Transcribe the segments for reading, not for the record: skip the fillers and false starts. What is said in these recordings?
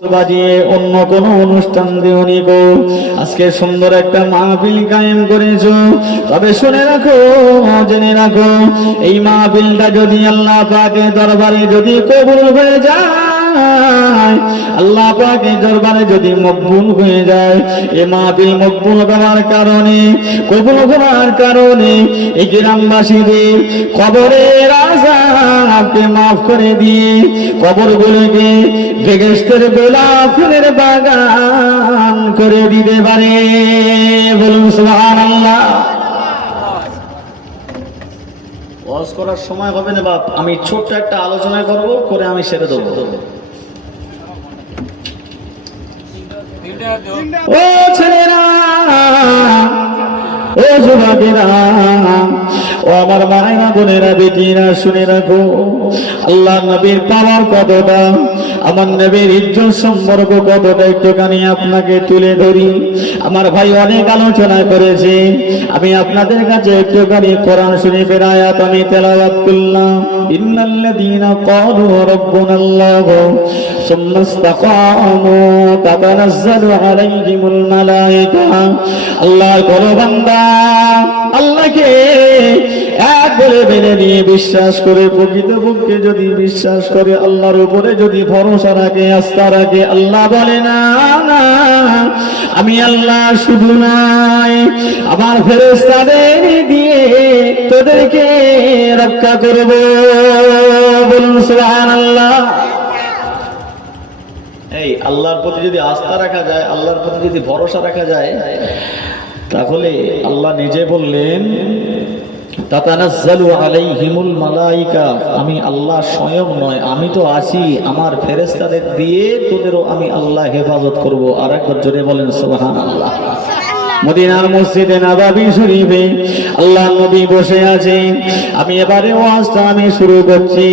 বাজিয়ে অন্য কোন অনুষ্ঠান দিওনি গো। আজকে সুন্দর একটা মাহফিল কায়েম করেছো, তবে শুনে রাখো, জেনে রাখো, এই মাহফিলটা যদি আল্লাহ পাকের দরবারে যদি কবুল হয়ে যায়, আল্লাহ পাকের দরবারে যদি মকবুল হয়ে যায়, এই মাহফিল মকবুল হওয়ার কারণে, কবুল হওয়ার কারণে এই গ্রামবাসীদের কবরের আযাবকে মাফ করে দিয়ে কবরগুলোকে বেহেশতের গোলাপ ফুলের বাগান করে দিতে পারে। বলুন সুবহানাল্লাহ। ওয়াজ করার সময় হবে না বাপ, আমি ছোট্ট একটা আলোচনা করব, করে আমি সেরে দেবো। ও ছেলেরা, ও যুবকেরা, ও আমার মায়েরা, বোনেরা, বেটিরা, শুনে রাখো, আল্লাহ নবীর পাওয়ার কতটা, আমার নবীর ইজ্জত সম্পর্ক কতটা একটুখানি আপনাকে তুলে ধরি। আমার ভাই অনেক আলোচনা করেছে, আমি আপনাদের কাছে একটুখানি কোরআন শরীফের আয়াত আমি তেলাওয়াত করলাম। ইন্নাল্লাযীনা ক্বালু রাব্বুনাল্লাহু সুম্মা ইসতাকামু তাতানাজ্জালু আলাইহিমুল মালায়েকা। আল্লাহর কোন বান্দা আল্লাহকে এক বলে মেনে নিয়ে বিশ্বাস করে, প্রকৃতপক্ষে যদি বিশ্বাস করে, আল্লাহর উপরে যদি ভরসা রাখে, আস্থা রাখে, আল্লাহ বলে না না, আমি আল্লাহ শুধু নাই, আমার ফেরেশতাদের দিয়ে তোদেরকে রক্ষা করব। বলুন সুবহানাল্লাহ। এই আল্লাহর প্রতি যদি আস্থা রাখা যায়, আল্লাহর প্রতি যদি ভরসা রাখা যায়, তাহলে আল্লাহ নিজে বললেন তাতানাজ্জালু আলাইহিমুল মালায়েকা, আমি আল্লাহ স্বয়ং নয়, আমি তো আছি, আমার ফেরেশতাদের দিয়ে তোদেরও আমি আল্লাহ হেফাজত করব। আর একবার জোরে বলেন সুবহানাল্লাহ। মদিনার মসজিদে নববী শরীফে আল্লাহ নবী বসে আছেন। আমি এবারে ওয়াজটা আমি শুরু করছি,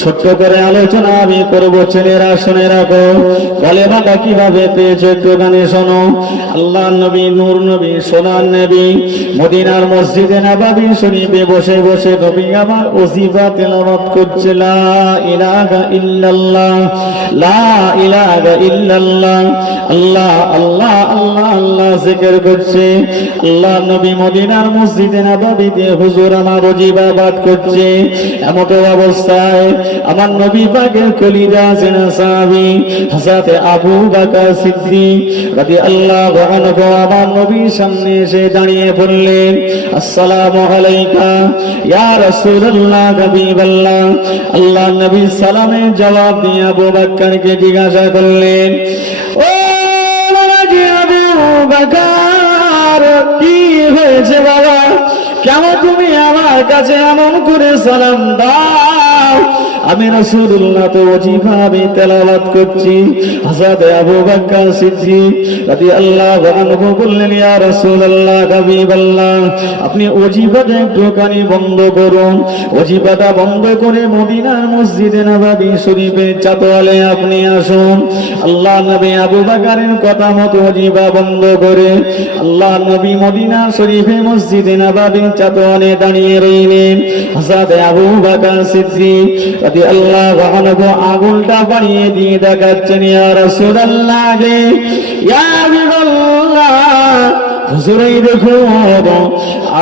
ছোট্ট করে আলোচনা আমি করব। ছেলেরা শুনে রাখো, কলেমাটা কিভাবে পেয়েছো একটুখানি শোনো। আল্লাহ নবী, নূর নবী, সোনার নবী মদিনার মসজিদে নববী শরীফে বসে বসে নবী আমার ওজিফা তেলাওয়াত করছে, লা ইলাহা ইল্লাল্লাহ, লা ইলাহা ইল্লাল্লাহ, আল্লাহ আল্লাহ আল্লাহ আল্লাহ জিকির করছে। আল্লাহ নবী মদিনার মসজিদে নববীতে হুজুর আমার ওজিফা পাঠ করছে। এমত অবস্থায় আমার নবী পাকের কলিজা চেনা সাহাবী হযরত আবু বকর সিদ্দিক রাদিয়াল্লাহু আনহু আমার নবীর সামনে এসে দাঁড়িয়ে বললেন, আসসালামু আলাইকা ইয়া রাসূলুল্লাহ হাবিবাল্লাহ। আল্লাহ নবী সালামের জবাব দিয়ে আবু বকরকে জিজ্ঞাসা করলেন, ও আবু বকর, কি হয়েছে বাবা, কেন তুমি আমার কাছে এমন করে সালাম দাও? আমি রাসূলুল্লাহ তো ওজিফা আমি তেলাওয়াত করছি। হযরত আবু বকর সিদ্দিক রাদিয়াল্লাহু আনহু বললেন, ইয়া রাসূলুল্লাহ হাবিবাল্লাহ, আপনি ওজিফাটা একটুখানি বন্ধ করুন। ওজিফাটা বন্ধ করে মদিনার মসজিদে নববী শরীফের চাতওয়ালে আপনি আসুন। আল্লাহ নবী আবু বকরের কথা মতো ওজিফা বন্ধ করে আল্লাহ নবী মদিনা শরীফে মসজিদে নববীর চাতওয়ালে দাঁড়িয়ে রইলেন। হযরত আবু বকর সিদ্দিক রাদিয়াল্লাহু আনহু আগুনটা বাড়িয়ে দিয়ে দেখাচ্ছেন, ইয়া রাসূলুল্লাহ, ইয়া হাবিবাল্লাহ, হুজুর এই দেখুন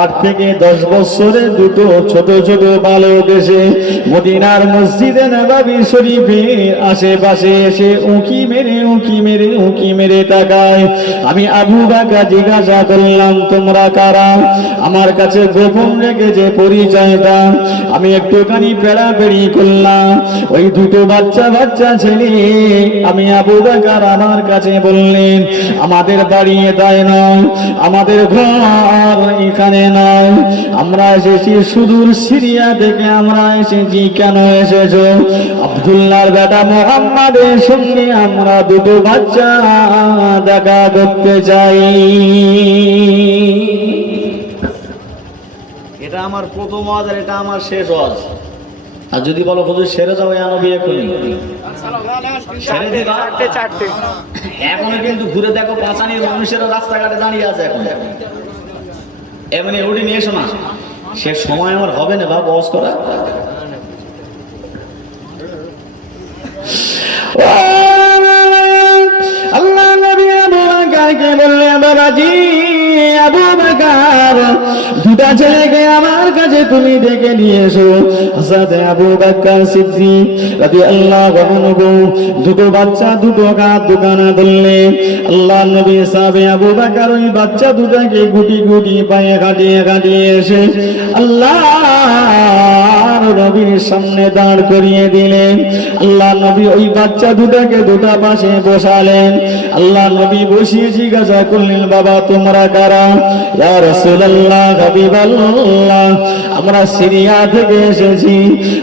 8 থেকে 10 বছরের দুটো ছোট ছোট বালক এসে মদিনার মসজিদে নববী শরীফের আশেপাশে এসে উঁকি মেরে উঁকি মেরে উঁকি মেরে তাকায়। আমি আবু বকর জিজ্ঞাসা করলাম, তোমরা কারা? আমার কাছে গোপন রেখে যে পরিচয়টা আমি একটুখানি পেড়াপেড়ি করলাম। ওই দুটো বাচ্চা বাচ্চা ছেলে আমি আবু বকর আমার কাছে বললেন, আমাদের বাড়ি এটাই নয়, আমাদের ঘর এখানে নয়, আমরা এসেছি সুদূর সিরিয়া থেকে আমরা এসেছি। কেন এসেছো? আব্দুল্লাহর বেটা মুহাম্মাদের সঙ্গে আমরা দুটো বাচ্চা দেখা করতে চাই। এটা আমার প্রথম ওয়াজ, আর এটা আমার শেষ ওয়াজ। আর যদি বলো হুজুর সেরে দাও ইয়া নবী এখনই ছেড়ে দিবা, এখনো কিন্তু ঘুরে দেখো পাঁচানির মানুষেরা রাস্তাঘাটে দাঁড়িয়ে আছে এখন। এমনি উঠে নিয়ে এসো না, সে সময় আমার হবে না বাবা ওয়াজ করা। ও বাবাজি আবু বকর, দুটা ছেলেকে আমার কাছে তুমি ডেকে নিয়ে এসো। হযরত আবু বকর সিদ্দিক রাদিয়াল্লাহু আনহু দুটো বাচ্চা দুটো হাত দুখানা ধরলেন। আল্লাহর নবী সাহাবে আবু বকর ওই বাচ্চা দুটাকে গুটি গুটি পায়ে কাটিয়ে কাটিয়ে এসে আল্লাহর নবীর সামনে দাঁড় করিয়ে দিলেন। আল্লাহর নবী ওই বাচ্চা দুটাকে দুটা পাশে বসালেন। আল্লাহর নবী বসিয়ে জিজ্ঞাসা করলেন, বাবা তোমরা কারা? ইয়া রাসূলুল্লাহ, হাবিবাল্লাহ, আমরা সিরিয়া থেকে এসেছি,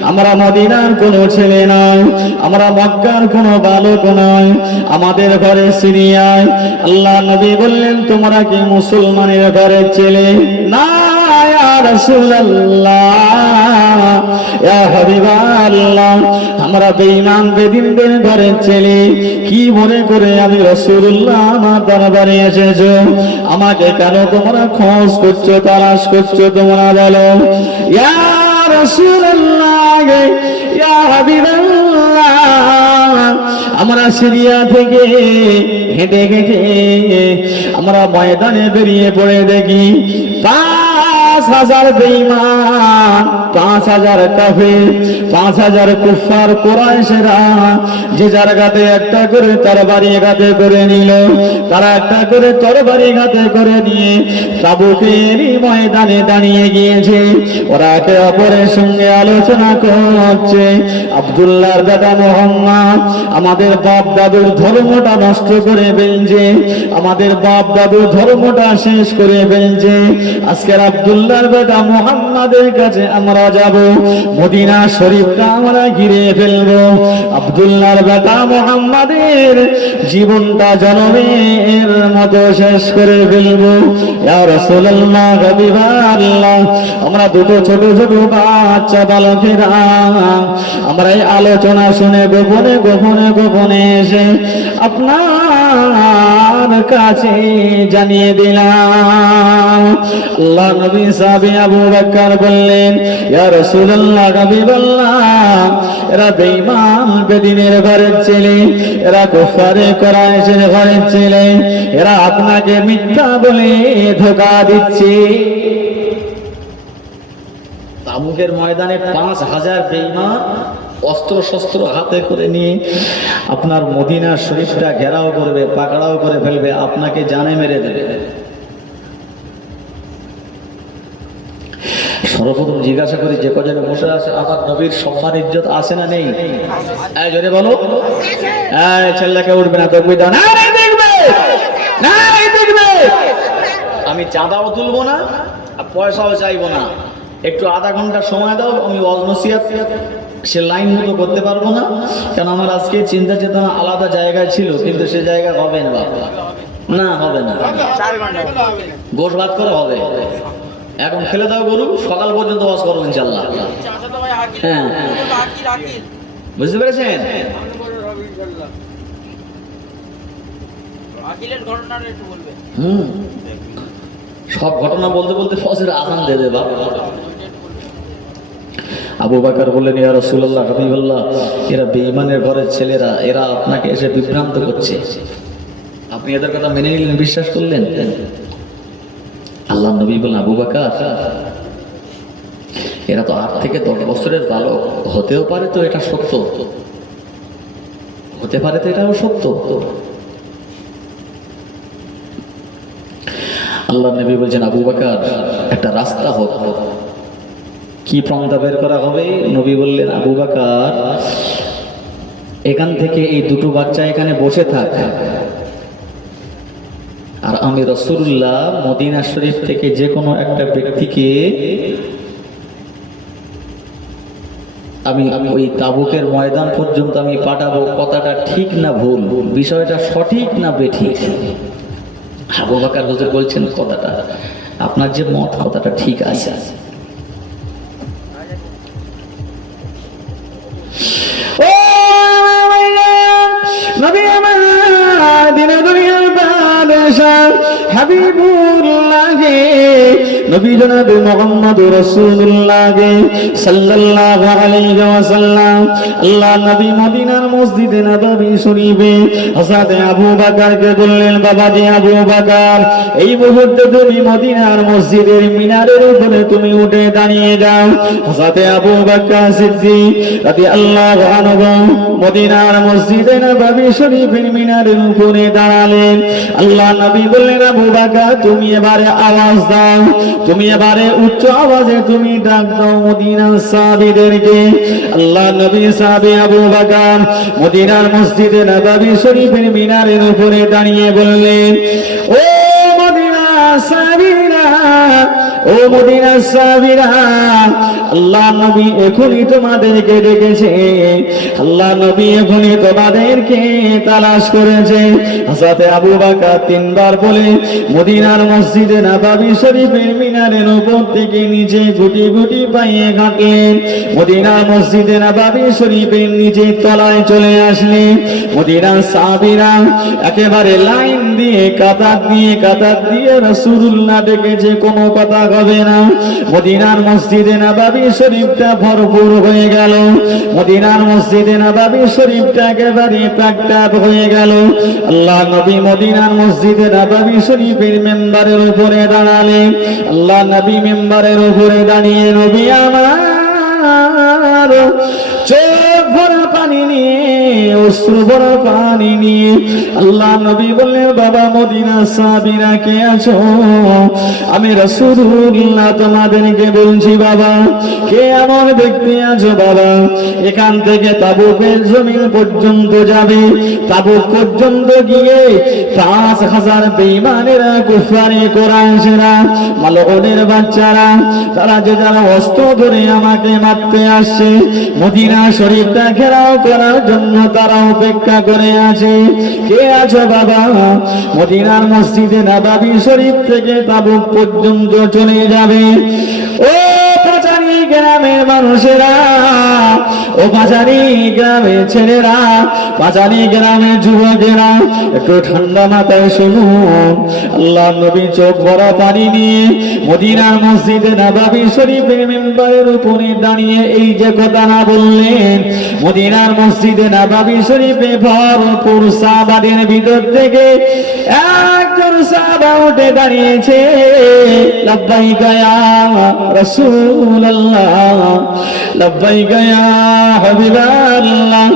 আমরা মদিনার কোনো ছেলে নয়, আমরা মক্কার কোনো বালক নয়, আমাদের ঘরে সিরিয়ায়। আল্লাহ নবী বললেন, তোমরা কি মুসলমানের ঘরের ছেলে? না ইয়া রাসূলুল্লাহ, ইয়া হাবিবাল্লাহ, আমরা বেঈমান বেদিনদের ঘরের ছেলে। কি মনে করে আমি রাসূলুল্লাহ আমার দরবারে এসেছো? আমাকে কেন তোমরা খোঁজ করছো, তালাশ করছো? তোমরা বলো। ইয়া রাসূলুল্লাহ, ইয়া হাবিবাল্লাহ, আমরা সিরিয়া থেকে হেঁটে হেঁটে আমরা ময়দানে বেরিয়ে পড়ে দেখি 5,000 বেঈমান, 5,000 কাফির, 5,000 কুফার কুরাইশরা যে জায়গাতে একটা করে তরবারি ঘাতে করে নিল, তারা একটা করে তরবারি ঘাতে করে নিয়ে তাবুকের ময়দানে দাঁড়িয়ে গিয়েছে। ওরা একে অপরের সঙ্গে আলোচনা করছে, আব্দুল্লাহর বেটা মুহাম্মদ আমাদের বাপ দাদুর ধর্মটা নষ্ট করে ফেলছে, আমাদের বাপ দাদুর ধর্মটা শেষ করে ফেলছে। আজকের আব্দুল্লাহর বেটা মুহাম্মাদের কাছে আমরা যাব, মদিনা শরীফটা আমরা ঘিরে ফেলবো, আব্দুল্লাহর বেটা মুহাম্মাদের জীবনটা জনমের মতো শেষ করে ফেলবো। ইয়া রাসূলুল্লাহ, হাবিবাল্লাহ, আমরা দুটো ছোট ছোট বাচ্চা বালকেরা আমরা এই আলোচনা শুনে গোপনে গোপনে গোপনে এসে আপনার কাছে জানিয়ে দিলাম। আল্লাহ নবী সাহাবী আবু বকর বললেন, ইয়া রাসূলুল্লাহ, হাবিবাল্লাহ, এরা বেঈমান বেদিনের ঘরের ছেলে, এরা কুফারে কুরাইশের ঘরের ছেলে, এরা আপনাকে মিথ্যা বলে ধোঁকা দিচ্ছে। তাবুকের ময়দানে 5,000 বেঈমান অস্ত্র শস্ত্র হাতে করে নিয়ে আপনার মদিনা শরীফটা ঘেরাও করবে, পাকড়াও করে ফেলবে, আপনাকে জানে মেরে দেবে। সর্বপ্রথম জিজ্ঞাসা করি, যে কজনে বসে আছে আমার নবীর সম্মান ইজ্জত আছে না নেই? জোরে বলো। ছেলেকে উঠবে না, তকবীর দাও। দেখবে না, দেখবে। আমি চাঁদাও তুলবো না, পয়সাও চাইবো না, একটু আধা ঘন্টা সময় দাও, আমি ওয়াজ নসিহত সে লাইন মতো করতে পারবো না, কারণ আমার আজকে চিন্তা চেতনা আলাদা জায়গায় ছিল, কিন্তু সে জায়গায় হবে না বাবা, না হবে না, গোশ ভাত করে হবে। এখন ফেলে দাও গরু, সকাল পর্যন্ত ওয়াজ করবো ইনশাআল্লাহ। হ্যাঁ, বুঝতে পেরেছেন? সব ঘটনা বলতে বলতে ফজরের আযান দিয়ে দেবে বাবা। আবু বকর বললেন, ইয়া রাসূলুল্লাহ, হাবিবাল্লাহ, এরা বেঈমানের ঘরের ছেলেরা, এরা আপনাকে এসে বিভ্রান্ত করছে, আপনি এদের কথা মেনে নিলেন, বিশ্বাস করলেন? আল্লাহ নবী বললেন, আবু বকর, এরা তো 8 থেকে 10 বছরের বালক, হতেও পারে তো এটা সত্য, হতে পারে তো এটাও সত্য। আল্লাহ নবী বলছেন, আবু বকর, একটা রাস্তা হোক। কি পন্থা বের করা হবে? নবী বললেন, আবু বকর, এখান থেকে এই দুটো বাচ্চা এখানে বসে থাক, আর আমি রাসূলুল্লাহ মদিনা শরীফ থেকে যে কোনো একটা ব্যক্তিকে আমি ওই তাবুকের ময়দান পর্যন্ত আমি পাঠাবো। কথাটা ঠিক না ভুল? বিষয়টা সঠিক না বেঠিক? আবু বকর হুজুর বলছেন, কথাটা আপনার যে মত, কথাটা ঠিক আছে। হাবিবুল্লাহ নবী জনাব মুহাম্মদুর রাসূলুল্লাহ সাল্লাল্লাহু আলাইহি ওয়াসাল্লাম আল্লাহ নবী মদিনার মসজিদে নববী শরীফে হযরত আবু বকরকে বললেন, বাবাজি আবু বকর, এই মুহূর্তে তুমি মদিনার মসজিদের মিনারের উপরে তুমি উঠে দাঁড়িয়ে যাও। হযরত আবু বকর সিদ্দিক রাদিয়াল্লাহু আনহু মদিনার মসজিদে নববী শরীফের মিনারের উপরে দাঁড়ালেন। আল্লাহ নবী বললেন, আবু বকর তুমি এবারে আওয়াজ দাও, তুমি এবারে উচ্চ আওয়াজে তুমি ডাক দাও মদিনার সাহাবীদেরকে। আল্লাহ নবী সাহাবী আবু বকর মদিনার মসজিদে নববী শরীফের মিনারের উপরে দাঁড়িয়ে বললেন, ও মদিনার সাহাবীরা, ও মদিনার সাহাবীরা, আল্লাহ নবী এখনই তোমাদেরকে ডেকেছে, আল্লাহ নবী এখনই তোমাদেরকে তালাশ করেছে। হযরত আবু বকর তিনবার বলে মদিনার মসজিদে নববী শরীফের মিনারের উপর থেকে নিচে গুটি গুটি পায়ে হাঁটলেন। মদিনার মসজিদে নববী শরীফের নিচে তলায় চলে আসলেন। মদিনার সাহাবীরা একেবারে লাইন দিয়ে কাতার দিয়ে রাসূলুল্লাহ ডেকেছে, কোনো কথা হবে না। মদিনার মসজিদে নববী শরীফটা ভরপুর হয়ে গেল, মদিনার মসজিদে নববী শরীফটা একেবারে প্রাকটাপ হয়ে গেল। আল্লাহ নবী মদিনার মসজিদে নববী শরীফের মেম্বারের উপরে দাঁড়ালেন। আল্লাহ নবী মেম্বারের উপরে দাঁড়িয়ে নবী আমার চোখ ভরা পানি নিয়ে, অশ্রু ভরা পানি নিয়ে আল্লাহ নবী বললেন, বাবা মদিনার সাহাবীরা কে আছো? আমি রাসূলুল্লাহ তোমাদেরকে বলছি, বাবা কে এমন ব্যক্তি আছো বাবা এখান থেকে তাবুকের জমিন পর্যন্ত যাবে, তাবুক পর্যন্ত গিয়ে 5000 বেঈমানেরা কুফারে কোরাইশরা মালউনের বাচ্চারা তারা যে যারা অস্ত্র ধরে আমাকে মারতে আসছে, মদিনা শরীফটা ঘেরাও করার জন্য তারা অপেক্ষা করে আছে। কে আছো বাবা? মদিনার মসজিদে নববী শরীফ থেকে তাবুক পর্যন্ত চলে যাবে। ও পাঁচারি গ্রামের মানুষেরা, ও পাঁচারি গ্রামের ছেলেরা, পাঁচারি গ্রামের যুবকেরা, একটু ঠান্ডা মাথায় শুনুন। আল্লাহ নবী চোখ ভরা পানি নিয়ে মদিনার মসজিদে নববী শরীফের মেম্বারের উপরে দাঁড়িয়ে এই যে কথা না বললেন, মদিনার মসজিদে নববী শরীফে ভরপুর সাহাবাদের ভিতর থেকে একজন সাহাবা উঠে দাঁড়িয়েছে, লাব্বাইকা ইয়া রাসূলুল্লাহ, লাব্বাইকা ইয়া হাবিবাল্লাহ,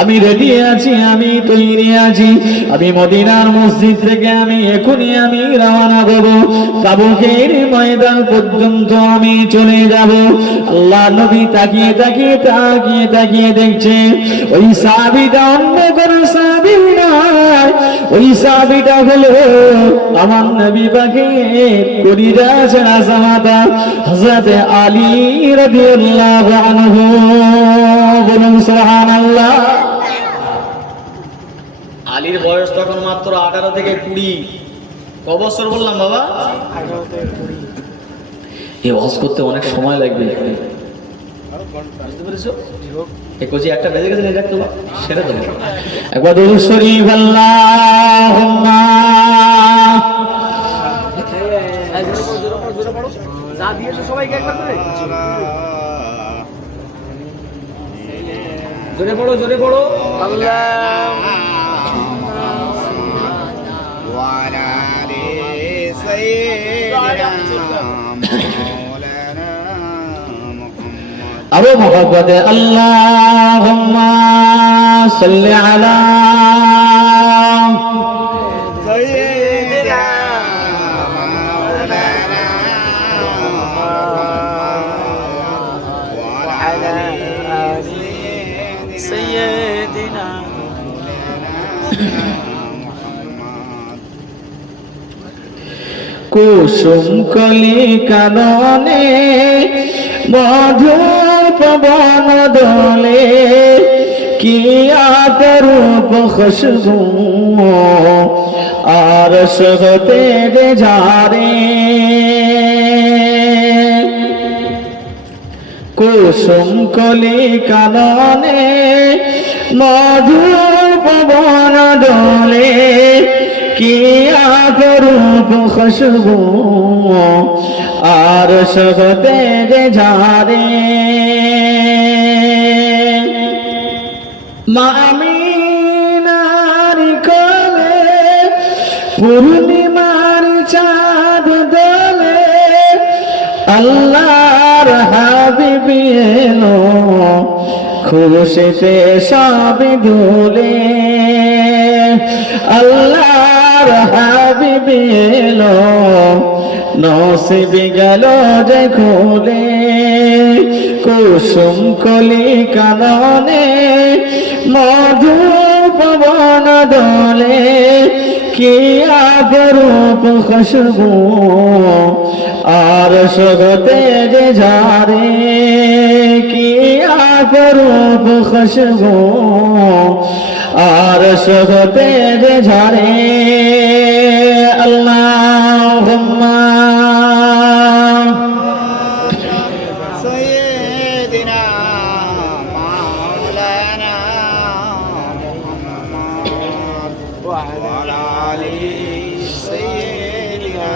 আমি রেডি আছি, আমি তৈরি আছি, আমি মদিনার মসজিদ থেকে আমি এখনই আমি রওনা দেব, তাবুকের ময়দান পর্যন্ত আমি চলে যাব। আল্লাহ নবী তাকিয়ে তাকিয়ে তাকিয়ে তাকিয়ে দেখছে ওই সাহাবীটা অন্য কোনো সাহাবী নয়, ওই সাহাবীটা হলো আমার নবী পাকের কলিজা ছেঁড়া জামাতা হযরত আলী রাদিয়াল্লাহু আনহু। বলুন সুবহানাল্লাহ। আলীর বয়স তখন মাত্র 18 থেকে 20। ক বছর বললাম বাবা? 18 থেকে 20। এই ওয়াজ করতে অনেক সময় লাগবে, বুঝতে পেরেছো? একজি একটা বেজে গেছে, এটা একটু সেরে দেবো। একবার দুরূদ শরীফ আল্লাহুম্মা যা দিয়েছো সবাইকে একবার করে জোরে পড়ো, জোরে পড়ো। আল্লাহ ওয়ালা আলি সাইয়্যিদিনা মাওলানা মুহাম্মদ। আরো মহব্বতে আল্লাহুম্মা সাল্লি আলা সাইয়্যিদিনা মাওলানা ওয়া আলা আলি সাইয়্যিদিনা কুসুম কলি কাননে মধুর পবন দোলে কি আতরূপ খুশবু আরশ হতে যে ঝরে। কুসুম কলি কাননে মধুর পবন দোলে কি আতরূপ খুশবু আর সগতে যে ঝারে মা আমিনার কোলে পূর্ণিমার চাঁদ দোলে আল্লাহর হাবিবি এলো খুশিতে সব দুলে আল্লাহর হাবিবি এলো নসিব গেল যে খুলে কুসুম কলি কাননে মধু পবন দোলে কি অপরূপ খুশবু আর সগতে যে ঝারে কি অপরূপ খুশবু আর সগতে যে ঝারে আল্লাহুম্মা سيدنا مولانا محمد وعلى آله سيدنا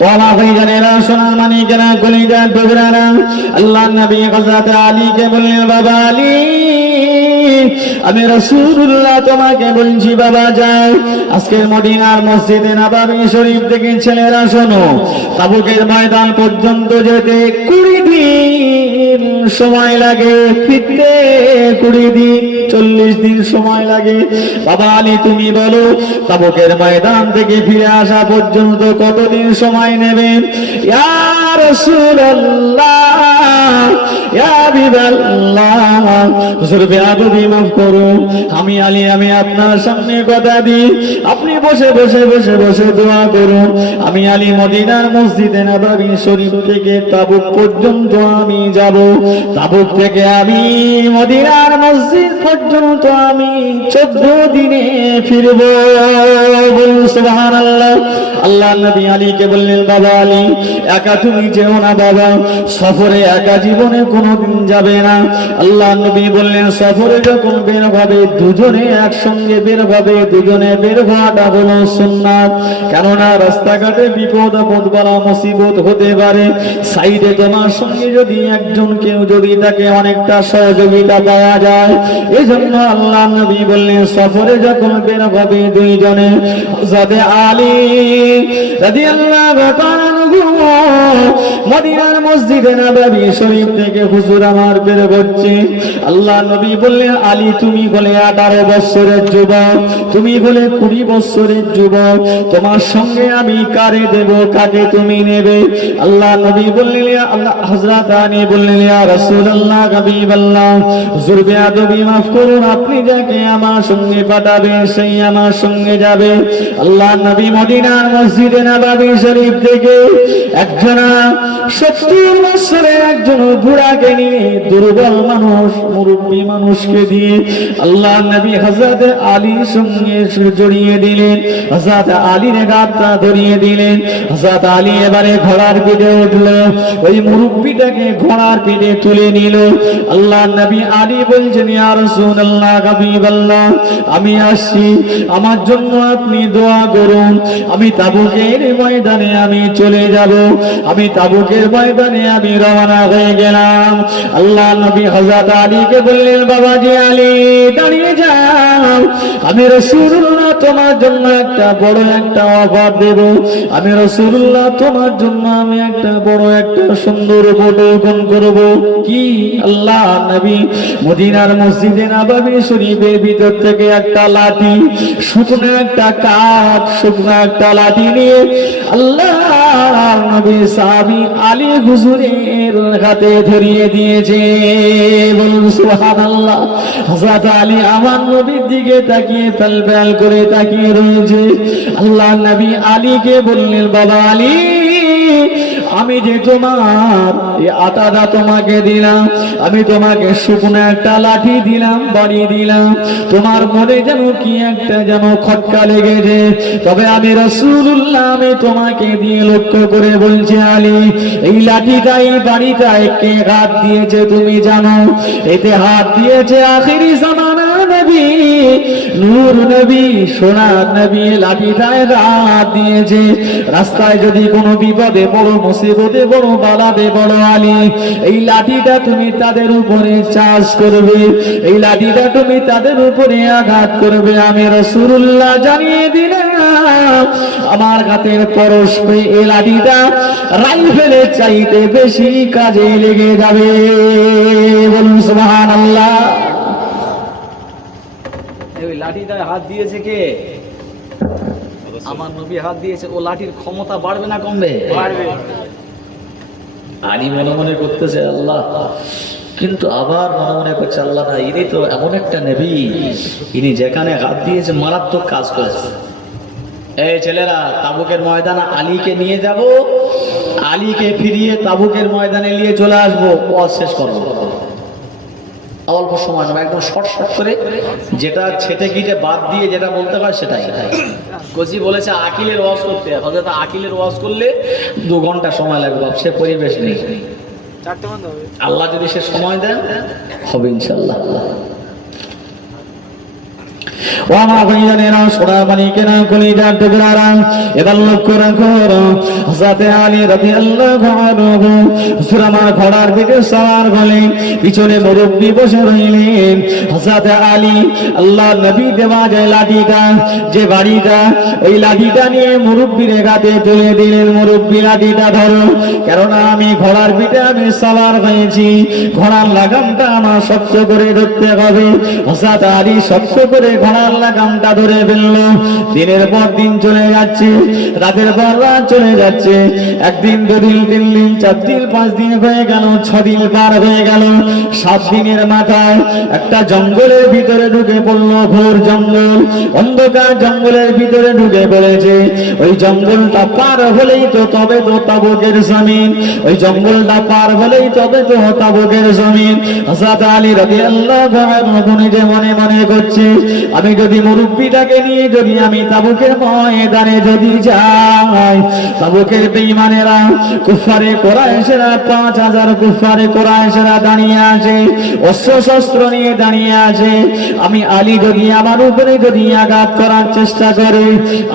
ওয়ালা ভাইজানেরা সোনার মানিকেরা কলিজার টুকরারা আল্লাহ নবী হযরত আলীকে বললেন বাবা আলী আমি রাসূলুল্লাহ তোমাকে বলছি বাবা যাও আজকের মদিনার মসজিদে নববী শরীফ থেকে ছেলেরা শোনো তাবুকের ময়দান পর্যন্ত যেতে 20 দিন সময় লাগে ফিরতে 20 দিন 40 দিন সময় লাগে বাবা আলী তুমি বলো তাবুকের ময়দান থেকে ফিরে আসা পর্যন্ত কতদিন সময় নেবে ইয়া রাসূলুল্লাহ ইয়া হাবিবাল্লাহ হুজুর বেয়াদবি মাফ করুন আমি আলী আমি আপনার সামনে কথা দিই আপনি বসে বসে বসে বসে দোয়া করুন আমি আলী মদিনার মসজিদে নববী শরীফ থেকে তাবুক পর্যন্ত আমি যাব তাবুক থেকে আমি মদিনার মসজিদ পর্যন্ত আমি 14 দিনে ফিরব বলুন সুবহানাল্লাহ আল্লাহ নবী আলীকে বললেন বাবা আলী একা তুমি যেও না বাবা সফরে একা জীবনে কোনোদিন যাবে না আল্লাহ নবী বললেন সফরে যখন বের হবে দুজনে একসঙ্গে বের হবে দুজনে বের হওয়াটা হলো সুন্নাত কেননা রাস্তাঘাটে বিপদ আপদ বলা মুসিবত হতে পারে সাইডে তোমার সঙ্গে যদি একজন কেউ যদি তাকে অনেকটা সহযোগিতা পাওয়া যায় এজন্য আল্লাহ নবী বললেন সফরে যখন বের হবে দুইজনে হযরত আলী রাদিয়াল্লাহু তাআলা মদিনার মসজিদে নববী শরীফ থেকে হুজুর আমার বের হচ্ছে আল্লাহ নবী বললেন আলী তুমি বলে 18 বছরের যুবক তুমি বলে 20 বছরের যুবক তোমার সঙ্গে আমি কারে দেব কাকে তুমি নেবে আল্লাহ নবী বললেন আল্লাহ হযরত আলী বললেন ইয়া রাসূলুল্লাহ হাবিবাল্লাহ হুজুর বেয়াদবি মাফ করুন আপনি যাকে আমার সঙ্গে পাঠাবেন সেই আমার সঙ্গে যাবে আল্লাহ নবী মদিনার মসজিদে নববী শরীফ থেকে একজনা 70 বছরের একজন বুড়াকে নিয়ে দুর্বল মানুষ মুরব্বী মানুষকে দিয়ে আল্লাহ নবী হযরত আলীর সঙ্গে জড়িয়ে দিলেন হযরত আলীর গাঁটটা ধরিয়ে দিলেন হযরত আলী এবারে ঘোড়ার পিঠে উঠল ওই মুরব্বীটাকে ঘোড়ার পিঠে তুলে নিল আল্লাহ নবী আলী বলছেন ইয়া রাসূলুল্লাহ হাবিবাল্লাহ আমি আসছি আমার জন্য আপনি দোয়া করুন আমি তাবুকের ময়দানে আমি চলে যাব আমি তাবুকের ময়দানে আমি রওনা হয়ে গেলাম আল্লাহ নবী হযরত আলীকে বললেন বাবাজি আলী দাঁড়িয়ে যাও আমি রাসূলুল্লাহ তোমার জন্য একটা বড় একটা অফার দেব আমি রাসূলুল্লাহ তোমার জন্য আমি একটা বড় একটা সুন্দর উপঢৌকন করব কি আল্লাহ নবী মদিনার মসজিদে নববী শরীফের ভিতর থেকে একটা লাঠি শুকনো একটা কাঠ শুকনো একটা লাঠি নিয়ে আল্লাহ নবী সাহাবী আলী হুজুরের হাতে ধরিয়ে দিয়েছে বলুন সুবহানাল্লাহ হযরত আলী আমার নবীর দিকে তাকিয়ে ফেলফেল করে তাকিয়ে রয়েছে আল্লাহ নবী আলীকে বললেন বাবা আলী আমি যে তোমার এই আটাটা তোমাকে দিলাম আমি তোমাকে শুকনো একটা লাঠি দিলাম বাড়ি দিলাম তোমার মনে যেন কি একটা যেন খটকা লেগেছে তবে আমি রাসূলুল্লাহ আমি তোমাকে দিয়ে লক্ষ্য করে বলছি আলী এই লাঠিটাই বাড়িটায় কে হাত দিয়েছে তুমি জানো এতে হাত দিয়েছে আখিরি জামানা নবী, নূর নবী, সোনার নবী লাঠিটায় রাত দিয়েছে। রাস্তায় যদি কোনো বিপদে বড়, মুসিবতে বড়, বালাতে বড় আলী, এই লাঠিটা তুমি তাদের উপরে চাষ করবে, এই লাঠিটা তুমি তাদের উপরে আঘাত করবে। আমি রাসূলুল্লাহ জানিয়ে দিলাম আমার হাতের পরশ পেয়ে এই লাঠিটা রাইফেলের চাইতে বেশি কাজে লেগে যাবে। বলুন সুবহানাল্লাহ। এই লাঠিটায় হাত দিয়েছে কে? আমার নবী হাত দিয়েছে। ও লাঠির ক্ষমতা বাড়বে না কমবে? বাড়বে। আলী মনে মনে করতেছে আল্লাহ, কিন্তু আবার মনে মনে করছে আল্লাহ না, ইনি তো এমন একটা নবী, ইনি যেখানে হাত দিয়েছে মারাত্মক কাজ করেছে। এই ছেলেরা, তাবুকের ময়দানে আলীকে নিয়ে যাব, আলীকে ফিরিয়ে তাবুকের ময়দানে নিয়ে চলে আসবো, ওয়াজ শেষ করবো। অল্প সময় নয়, একদম শর্ট করে, যেটা ছেটে গিটে বাদ দিয়ে যেটা বলতে পারে সেটাই। কচি বলেছে আকিলের ওয়াজ করতে, হযরত আকিলের ওয়াজ করলে 2 ঘন্টা সময় লাগবে, সে পরিবেশ নেই। আল্লাহ যদি সে সময় দেন হবে ইনশাআল্লাহ। ও আমার ভাইজানেরা, সোনা মানিকেরা, কলিজার টুকরারা, এবার লক্ষ্য রাখো, হযরত আলী রাদিয়াল্লাহু আনহু সুরামা ঘোড়ার পিঠে সওয়ার হলেন, পিছনে মুরব্বি বসে রইলেন। হযরত আলী আল্লাহর নবী দেওয়া যে লাঠিটা, যে বাড়িটা, ওই লাঠিটা নিয়ে মুরব্বির গাতে তুলে দিলেন। মুরব্বি লাঠিটা ধরো, কেননা আমি ঘোড়ার পিঠে আমি সওয়ার হয়েছি, ঘোড়ার লাগামটা আমার শক্ত করে ধরতে হবে। হযরত আলী শক্ত করে ঘোড়ার লাগামটা ধরে ফেললো। দিনের পর দিন চলে যাচ্ছে, রাতের পর রাত চলে যাচ্ছে। 1 দিন, 2 দিন, 3 দিন, 4 দিন, 5 দিন হয়ে গেল, 6 দিন পার হয়ে গেল। 7 দিনের মাথায় একটা জঙ্গলের ভিতরে ঢুকে পড়লো। ঘোর জঙ্গল, অন্ধকার জঙ্গলের ভিতরে ঢুকে পড়েছে। ওই জঙ্গলটা পার হলেই তো তবে তো তাবুকের জমিন, ওই জঙ্গলটা পার হলেই তবে তো তাবুকের জমিন। হযরত আলী রাদিয়াল্লাহু আনহু নিজে মনে মনে করছে, আমি যদি মুরব্বিটাকে নিয়ে যদি আমি তাবুকের ময়দানে যদি যাই, তাবুকের বেঈমানেরা, কুফারে কুরাইশেরা, 5000 কুফারে কুরাইশেরা দাঁড়িয়ে আছে, অস্ত্র শস্ত্র নিয়ে দাঁড়িয়ে আছে। আমি আলী যদি আমার উপরে যদি আঘাত করার চেষ্টা করে,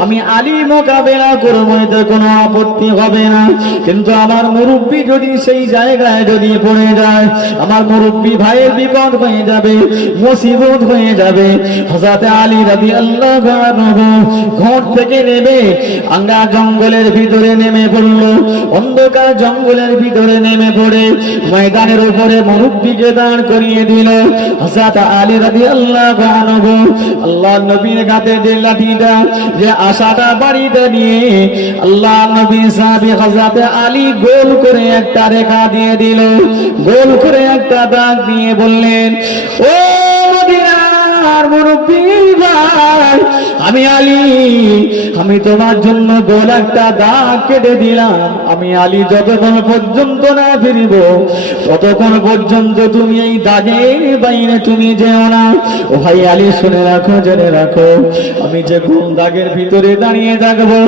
আমি আলী মোকাবেলা করব, এতে কোনো আপত্তি হবে না। কিন্তু আমার মুরব্বি যদি সেই জায়গায় যদি পড়ে যায়, আমার মুরব্বি ভাইয়ের বিপদ হয়ে যাবে, মুসিবত হয়ে যাবে। হযরত আলী রাদিয়াল্লাহু আনহু ঘর থেকে নেমে আঙ্গা জঙ্গলের ভিতরে নেমে পড়ল। অন্ধকার জঙ্গলের ভিতরে নেমে পড়ে ময়দানের উপরে মুরব্বিকে দাঁড় করিয়ে দিল। হযরত আলী রাদিয়াল্লাহু আনহু আল্লাহর নবীর কাছে যে লাঠিটা, যে আশাটা বাড়িতে নিয়ে আল্লাহ নবী সাহাবী হযরত আলী গোল করে একটা রেখা দিয়ে দিল, গোল করে একটা দাগ দিয়ে বললেন, ও মদিনার মুরব্বি ভাই, আমি আলী, আমি তোমার জন্য গোল একটা দাগ কেটে দিলাম। আমি আলী যতক্ষণ পর্যন্ত না ফিরিব, ততক্ষণ পর্যন্ত তুমি এই দাগের বাইরে তুমি যেও না। ও ভাই আলী, শুনে রাখো, জেনে রাখো, আমি যে কোন দাগের ভিতরে দাঁড়িয়ে থাকবো,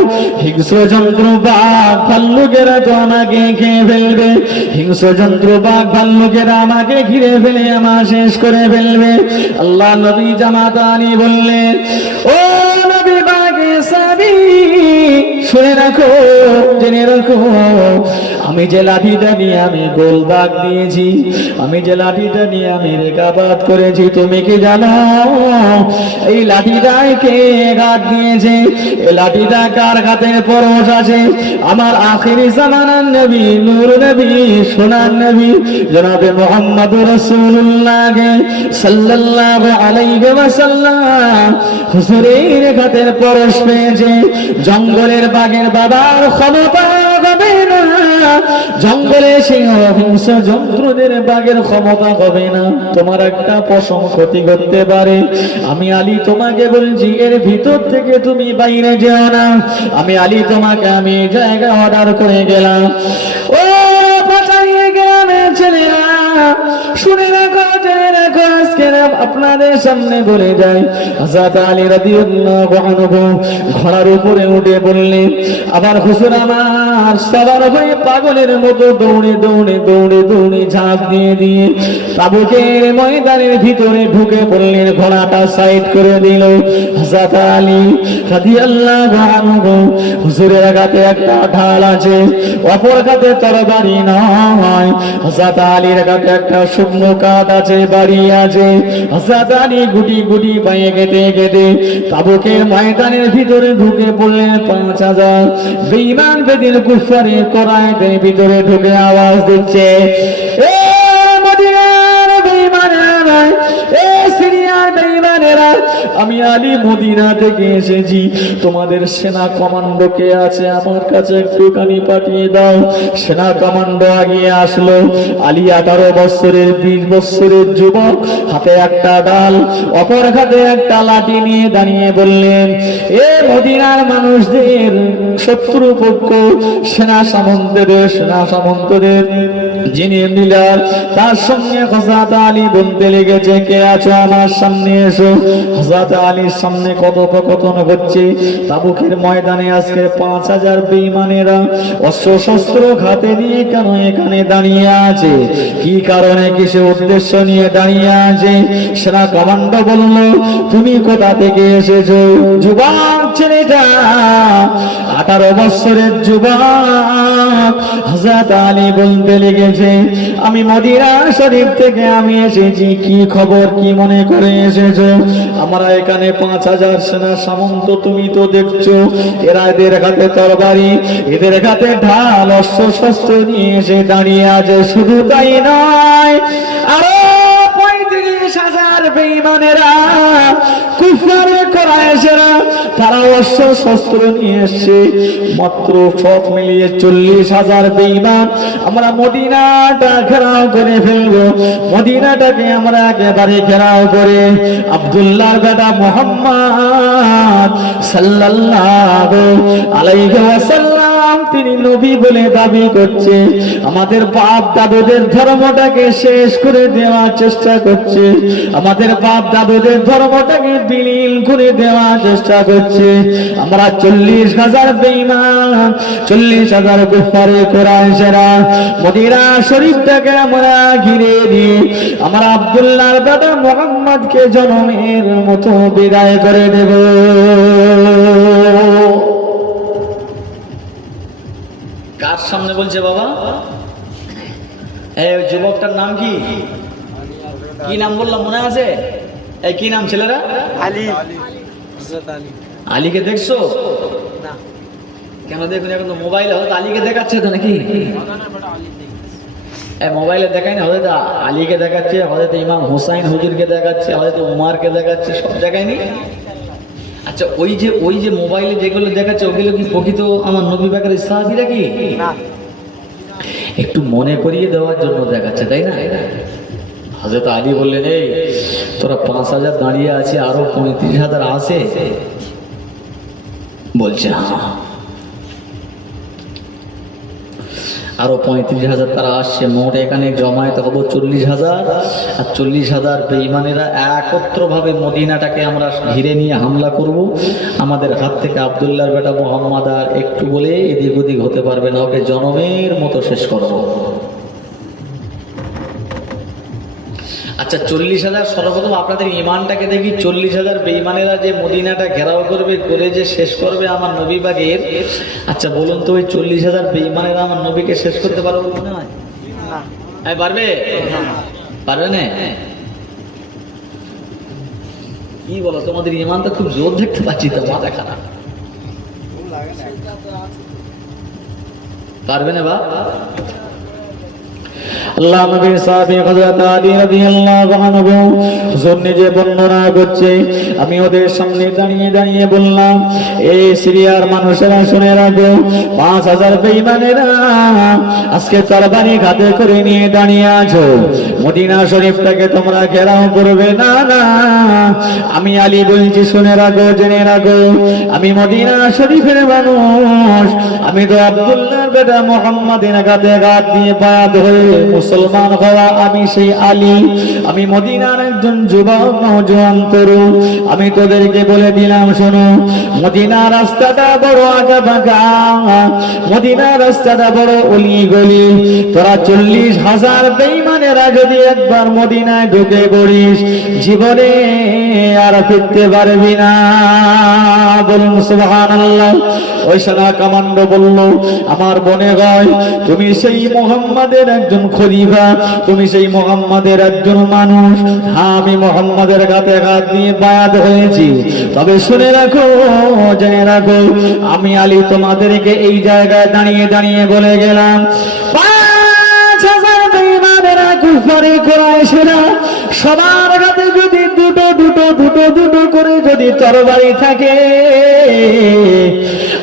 হিংস্র যন্ত্র বাঘ ভাল্লুকেরা তো আমাকে খেয়ে ফেলবে, হিংস্র যন্ত্র বাঘ ভাল্লুকেরা আমাকে ঘিরে ফেলে আমার শেষ করে ফেলবে। আল্লাহ নবী জামাতানি বললেন, ও নবী বাগে সাবি, শুনে রাখো, জেনে রাখো, আমি যে লাঠিটা নিয়ে আমি গোল দাগ দিয়েছি, আমি যে লাঠিটা নিয়ে আমি রেখাপাত করেছি, তুমি কি জানো এই লাঠিটায় কে ঘাত দিয়েছে? এই লাঠিটা কার হাতের পরশ আছে? আমার আখিরি জামানার নবী, নূর নবী, সোনার নবী জনাবে মুহাম্মদুর রাসূলুল্লাহ সাল্লাল্লাহু আলাইহি ওয়াসাল্লাম হুজুরের হাতের পরশ পেয়েছে। জঙ্গলের বাঘের বাবার ক্ষমতা হবে না, জঙ্গলে সিংহ হিংস্র জন্তুদের বাঘের ক্ষমতা হবে না তোমার একটা পশম ক্ষতি করতে পারে। আমি আলী তোমাকে বলছি, এর ভিতর থেকে তুমি বাইরে যেও না। আমি আলী তোমাকে আমি জায়গা অর্ডার করে গেলাম। ও পাঠাইয়ে গ্রামের ছেলেরা, শুনে রাখো, জেনে রাখো, আজকে আপনাদের সামনে বলে যাই, হযরত আলী রাদিয়াল্লাহু আনহু ঘোড়ার উপরে উঠে বললেন, আবার হুজুর আমার সবার হয়ে পাগলের মতো দৌড়ে দৌড়ে দৌড়ে দৌড়ে ঝাঁপ দিয়ে দিয়ে তাবুকের ময়দানের ভিতরে ঢুকে পড়লেন। ঘোড়াটা সাইড করে দিল। হযরত আলী রাদিয়াল্লাহু আনহু, হুজুরের হাতে একটা ঢাল আছে, অপর হাতে তরবারি নয়। হযরত আলীর হাতে একটা শুকনো কাঠ আছে, বাড়ি আছে। হযরত আলী গুটি গুটি পায়ে কেটে কেটে তাবুকের ময়দানের ভিতরে ঢুকে পড়লেন। 5000 বেঈমান বেদিন কুফারের কোরআনের ভিতরে ঢুকে আওয়াজ দিচ্ছে, এ মদিনার বেঈমানেরা, এ সিরিয়ার বেঈমানেরা, আমি আলী মদিনা থেকে এসেছি, তোমাদের সেনা কমান্ডো কে আছে আমার কাছে একটুখানি পাঠিয়ে দাও। সেনা কমান্ডো আগিয়ে আসলো। আলী 18 বছরের 20 বছরের যুবক, হাতে একটা ডাল, অপর হাতে একটা লাঠি নিয়ে দাঁড়িয়ে বললেন, এ মদিনার মানুষদের শত্রুপক্ষ সেনা সামন্তদের যিনি মিলার, তার সঙ্গে হযরত আলী বলতে লেগেছে, কে আছো আমার সামনে এসো। হযরত আলীর সামনে কথোপকথন হচ্ছে। তাবুকের ময়দানে আজকে 5000 বেঈমানেরা অস্ত্র শস্ত্র হাতে নিয়ে কেন এখানে দাঁড়িয়ে আছে, কি কারণে, কিসের উদ্দেশ্য নিয়ে দাঁড়িয়ে আছে? সেনা কমান্ডো বলল, তুমি কোথা থেকে এসেছো? যুবক ছেলেটা, 18 বছরের যুবক হযরত আলী বলতে লেগেছে, আমি মদিনা শরীফ থেকে আমি এসেছি। কি খবর, কি মনে করে এসেছো? আমরা এখানে 5000 সেনা সামন্ত, তুমি তো দেখছো এরা, এদের হাতে তরবারি, এদের হাতে ঢাল, অস্ত্র শস্ত্র নিয়ে এসে দাঁড়িয়ে আছে। শুধু তাই নয়, আরো 35,000 বেঈমানেরা, কুফারে কুরাইশেরা, তারা অস্ত্র শস্ত্র নিয়ে এসছে। মাত্র সব মিলিয়ে 40,000 বেঈমান। আমরা মদিনাটা ঘেরাও করে ফেলবো। মদিনাটাকে আমরা একেবারে ঘেরাও করে আব্দুল্লাহর বেটা মুহাম্মদ সাল্লাল্লাহু আলাইহি ওয়াসাল্লাম, তিনি নবী বলে দাবি করছে, আমাদের বাপ দাদুদের ধর্মটাকে শেষ করে দেওয়ার চেষ্টা করছে, আমাদের বাপ দাদুদের ধর্মটাকে বিলীন করে দেওয়ার চেষ্টা করছে। আমরা 40,000 বেঈমান, 40,000 কুফারে কুরাইশেরা, মদিনা শরীফটাকে আমরা ঘিরে দিয়ে আমরা আব্দুল্লাহর বেটা মুহাম্মদকে জনমের মতো বিদায় করে দেব। কার সামনে বলছে বাবা? এই যুবকটার নাম কি? কি নাম বললাম মনে আছে? এই কি নাম ছেলেরা? আলী। আলীকে দেখছো না? কেন দেখুন, এখন তো মোবাইলে হয়তো আলীকে দেখাচ্ছে তো নাকি? মোবাইলে দেখায় না, হয়তো আলীকে দেখাচ্ছে, হয়তো ইমাম হুসাইন হুজুরকে দেখাচ্ছে, হয়তো উমারকে দেখাচ্ছে, সব দেখায়নি। আচ্ছা, ওই যে মোবাইলে যেগুলো দেখাচ্ছে ওগুলো কি প্রকৃত আমার নবী পাকের সাহাবীরা কি? না, একটু মনে করিয়ে দেওয়ার জন্য দেখাচ্ছে, তাই না? হযরত আলী বললেন, এই তোরা 5000 দাঁড়িয়ে আছে, আরো 35,000 আছে। বলছে হ্যাঁ, আরো 35,000 তারা আসছে। মোট এখানে জমায়েত হবো 40,000। আর 40,000 বেঈমানেরা একত্র ভাবে মদিনাটাকে আমরা ঘিরে নিয়ে হামলা করব। আমাদের হাত থেকে আব্দুল্লাহর বেটা মুহাম্মদ আর একটু বলে এদিক ওদিক হতে পারবে না, ওকে জনমের মতো শেষ করব। আচ্ছা, 40,000, সর্বপ্রথম আপনাদের ইমানটাকে দেখি। 40,000 বেঈমানেরা যে মদিনাটা ঘেরাও করবে, করে যে শেষ করবে আমার নবী পাকের, আচ্ছা বলুন তো, ওই 40,000 বেঈমানেরা আমার নবীকে শেষ করতে পারবে মনে হয়? না। পারবে? পারবে না? কি বলো, তোমাদের ইমানটা খুব জোর দেখতে পাচ্ছি তো, মাথা খারাপ। পারবে না বা? আল্লাহ নবীর সাহাবী হযরত আলী রাদিয়াল্লাহু আনহু হুজুর নিজে বর্ণনা করছে, আমি ওদের সামনে দাঁড়িয়ে দাঁড়িয়ে বললাম, এই সিরিয়ার মানুষেরা শুনে রাখো, 5000 বেঈমানেরা আজকে তরবারি হাতে করে নিয়ে দাঁড়িয়ে আছো, মদিনা শরীফটাকে তোমরা ঘেরাও করবে না। না, আমি আলী বলছি, শুনে রাখো, জেনে রাখো, আমি মদিনা শরীফের মানুষ, আমি তো আব্দুল্লাহর বেটা মুহাম্মাদের গাতে গাত দিয়ে বায়াত হয়ে মুসলমান হওয়া, আমি সেই আলী, আমি মদিনার একজন যুবক নওজোয়ান তরুণ। আমি তোদেরকে বলে দিলাম, শোনো, মদিনার রাস্তাটা বড় আঁকা বাঁকা, মদিনার রাস্তাটা বড় অলি গলি। তোরা 40,000 বেঈমানেরা যদি একবার মদিনায় ঢুকে পড়িস, জীবনে আর ফিরতে পারবি না। বলুন সুবহানাল্লাহ। ওই সেনা কমান্ডো বলল, আমার মনে হয় তুমি সেই মুহাম্মাদের একজন খলিফা, তুমি সেই মুহাম্মাদের একজন মানুষ। হ্যাঁ, আমি মুহাম্মাদের কাছে হাত দিয়ে বায়াত হয়েছি, তবে শুনে রাখো, জেনে রাখো, আমি আলী তোমাদেরকে এই জায়গায় দাঁড়িয়ে দাঁড়িয়ে বলে গেলাম, 5,000 বেঈমানেরা কুফারে কুরাইশেরা সবার হাতে যদি দুটো করে যদি তরবারি থাকে,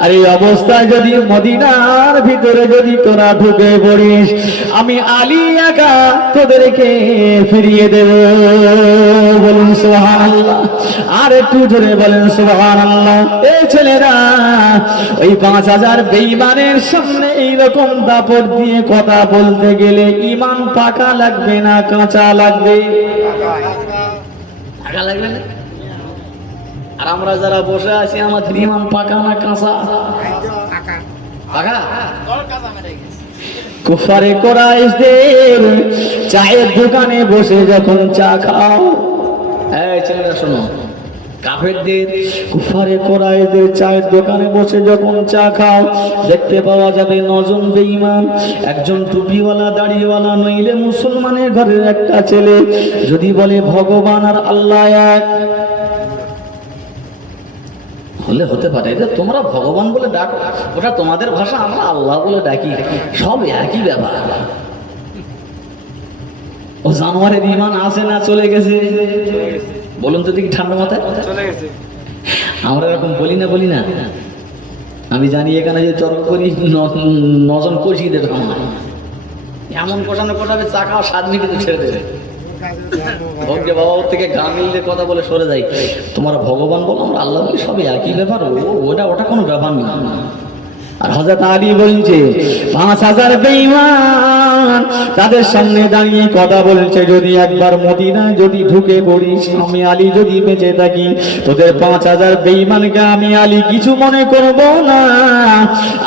আর এই অবস্থায় যদি মদিনার ভিতরে যদি তোরা ঢুকে পড়িস, আমি আলী একা তোদেরকে ফিরিয়ে দেব। বলুন সুবহানাল্লাহ। আর একটু জোরে বলেন সুবহানাল্লাহ। এই ছেলেরা ওই 5,000 বেঈমানের সামনে এইরকম দাপট দিয়ে কথা বলতে গেলে ঈমান পাকা লাগবে না কাঁচা লাগবে? পাকা লাগবে না? আর আমরা যারা বসে আছি, আমাদের ঈমান পাকা না কাঁচা? পাকা। কুফারে কুরাইশদের চায়ের দোকানে বসে যখন চা খাও, এই ছেলেরা শোনো, কাফেরদের কুফারে কুরাইশদের চায়ের দোকানে বসে যখন চা খাও, দেখতে পাওয়া যাবে 9 জন বেঈমান, একজন টুপিওয়ালা দাড়িওয়ালা নইলে মুসলমানের ঘরের একটা ছেলে যদি বলে ভগবান আর আল্লাহ এক, হলে হতে পারে এটা তোমরা ভগবান বলে ডাকো, ওটা তোমাদের ভাষা, আমরা আল্লাহ বলে ডাকি, সব একই ব্যাপার। ও জানোয়ারের ঈমান আছে না চলে গেছে? বলুন তো দেখি ঠান্ডা মাথায়। চলে গেছে। আমরা এরকম বলি না? আমি জানি এখানে যে তর্ক করি 9 জন কষিয়ে দেবে, আমার এমন কষানো কষাবে চা খাওয়া 7 মিনিটে ছেড়ে দেবে। ভোগে বাবা ওর থেকে গামিলদের কথা বলে সরে যাই, তোমরা ভগবান বলো, আমরা আল্লাহ বলি, সবই একই ব্যাপার, ওটা কোনো ব্যাপার না। আর হযরত আলী বলছে 5,000 বেঈমান তাদের সামনে দাঁড়িয়ে কথা বলছে, যদি একবার মদিনায় যদি ঢুকে পড়িস, আমি আলী যদি বেঁচে থাকি, তোদের 5,000 বেঈমানকে আমি আলী কিছু মনে করব না,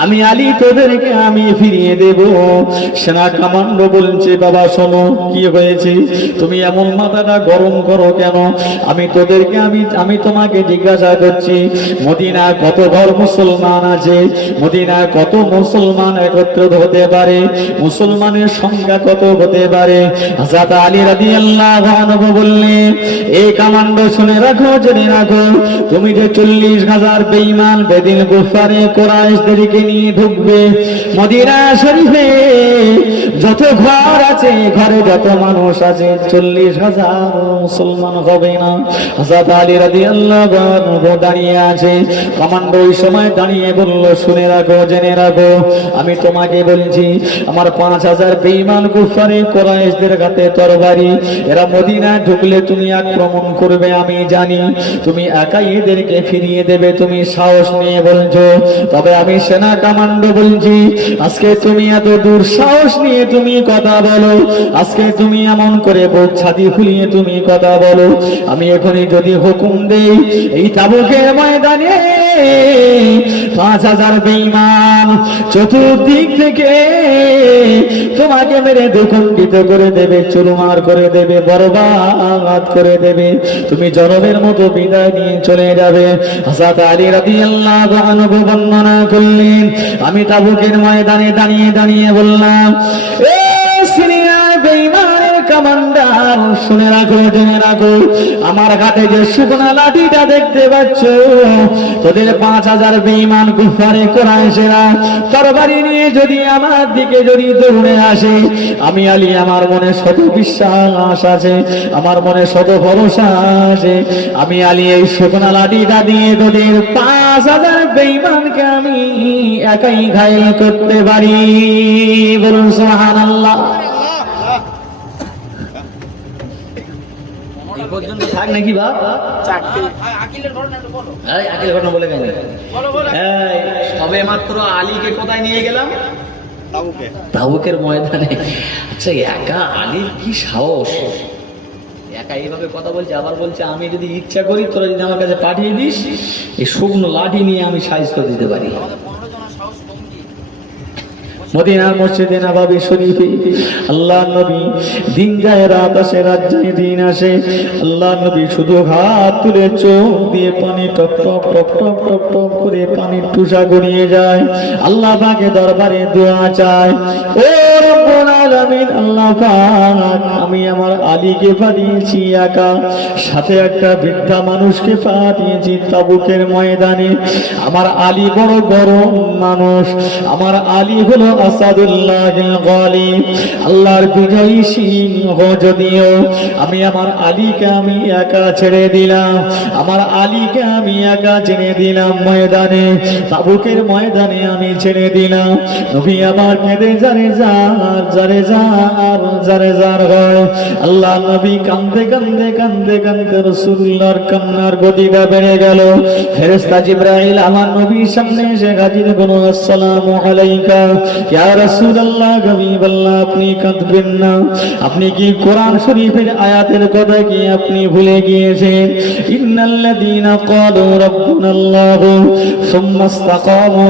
আমি আলী তোদেরকে আমি ফিরিয়ে দেব। সেনা কমান্ডো বলছে, বাবা শোনো, কি হয়েছে, তুমি এমন মাথাটা গরম করো কেন? আমি তোদেরকে আমি তোমাকে জিজ্ঞাসা করছি, মদিনায় কত ঘর মুসলমান আছে, মদিনায় কত মুসলমান একত্রিত হতে পারে, মুসলমানের সংখ্যা কত হতে পারে? হযরত আলী রাদিয়াল্লাহু আনহু বললেন, এই কমান্ডো শুনে রাখো, জেনে রাখো, তুমি যে 40,000 বেঈমান বেদিন কুফারে কুরাইশদেরকে নিয়ে ঢুকবে মদিনা শরীফে, যত ঘর আছে, ঘরে যত মানুষ আছে, 40,000 মুসলমান হবে না। হযরত আলী রাদিয়াল্লাহু আনহু দাঁড়িয়ে আছে, কমান্ডো ওই সময় দাঁড়িয়ে বলল, শুনে রাখো, জেনে রাখো, আমি তোমাকে বলছি, আমার 5,000 বেঈমান কুফারে কুরাইশদের হাতে তরবারি, এরা মদিনায় ঢুকলে তুমি আক্রমণ করবে, আমি জানি, তুমি একাই এদেরকে ফিরিয়ে দেবে, তুমি সাহস নিয়ে বলছো, তবে আমি সেনা কমান্ডো বলছি, আজকে তুমি এত দূর সাহস নিয়ে তুমি কথা বলো, আজকে তুমি এমন করে বুক ছাতি ফুলিয়ে তুমি কথা বলো, আমি এখনই যদি হুকুম দেই, এই তাবুকের ময়দানে 5,000 বেঈমান চতুর্দিক থেকে তোমাকে মেরে দুখণ্ডিত করে দেবে, চুরমার করে দেবে, বরবাদ করে দেবে, তুমি জনমের মতো বিদায় নিয়ে চলে যাবে। হযরত আলী রাদিয়াল্লাহু আনহু বর্ণনা করলেন, আমি তাবুকের ময়দানে দাঁড়িয়ে দাঁড়িয়ে বললাম, এ সিরিয়ার বেঈমানের কমান্ডার, শুনে রাখো, জেনে রাখো, আমার হাতে যে শুকনা লাঠিটা দেখতে পাচ্ছ, তোদের 5,000 বেঈমান কুফারে কুরাইশেরা তরবারি নিয়ে যদি আমার দিকে যদি দৌড়ে আসে, আমি আলী, আমার মনে শত বিশ্বাস আছে, আমার মনে শত ভরসা আছে, আমি আলী এই শুকনা লাঠিটা দিয়ে তোদের 5,000 বেঈমানকে আমি একাই ঘায়েল করতে পারি। বলুন সুবহানাল্লাহ। এই পর্যন্ত থাক নাকি বাপ? আকিলের ঘটনা বলে গেল। সবে মাত্র আলীকে কোথায় নিয়ে গেলাম? তাবুকে তাবুকের ময়দানে। আচ্ছা, একা আলীর কি সাহস! একা এইভাবে কথা বলছে, আবার বলছে আমি যদি ইচ্ছা করি তোরা যদি আমার কাছে পাঠিয়ে দিস, এই শুকনো লাঠি নিয়ে আমি সাইজ করে দিতে পারি। মদিনার মসজিদে নববী শরীফে আল্লাহর নবী দিন যায় রাত আসে, রাত যায় দিন আসে, আল্লাহর নবী শুধু হাত তুলে চোখ দিয়ে পানি top top top top top top করে পানির টুসা গড়িয়ে যায়, আল্লাহ পাকের দরবারে দোয়া চায়। ও রব্বুল আলামিন, আল্লাহ পাক আমি আমার আলীকে পাঠিয়েছি একা, সাথে একটা বৃদ্ধা মানুষকে পাঠিয়েছি তাবুকের ময়দানে। আমার আলী বড় গরম মানুষ, আমার আলী হলো আসাদুল্লাহিল গালিব, আল্লাহর বিজয়ী সিংহ। যদিও আমি আমার আলীকে আমি একা ছেড়ে দিলাম, আমার আলীকে আমি একা ছেড়ে দিলাম ময়দানে, তাবুকের ময়দানে আমি ছেড়ে দিলাম। নবী আমার কেঁদে জারে যার জারে যার জারে যার হয়। আল্লাহ নবী কান্দে কান্দে কান্দে কান্দে রাসূলুল্লাহর কান্নার গতিটা বেড়ে গেল। ফেরেশতা জিবরাইল আমার নবীর সামনে এসে হাজির হলো। আসসালামু আলাইকা ইয়া রাসূলুল্লাহ, হাবিবাল্লাহ, আপনি কাঁদবেন না। আপনি কি কোরআন শরীফের আয়াতের কথা কি আপনি ভুলে গিয়েছেন? ইন্নাল্লাযীনা ক্বালু রাব্বুনাল্লাহু সুম্মা ইসতাকামু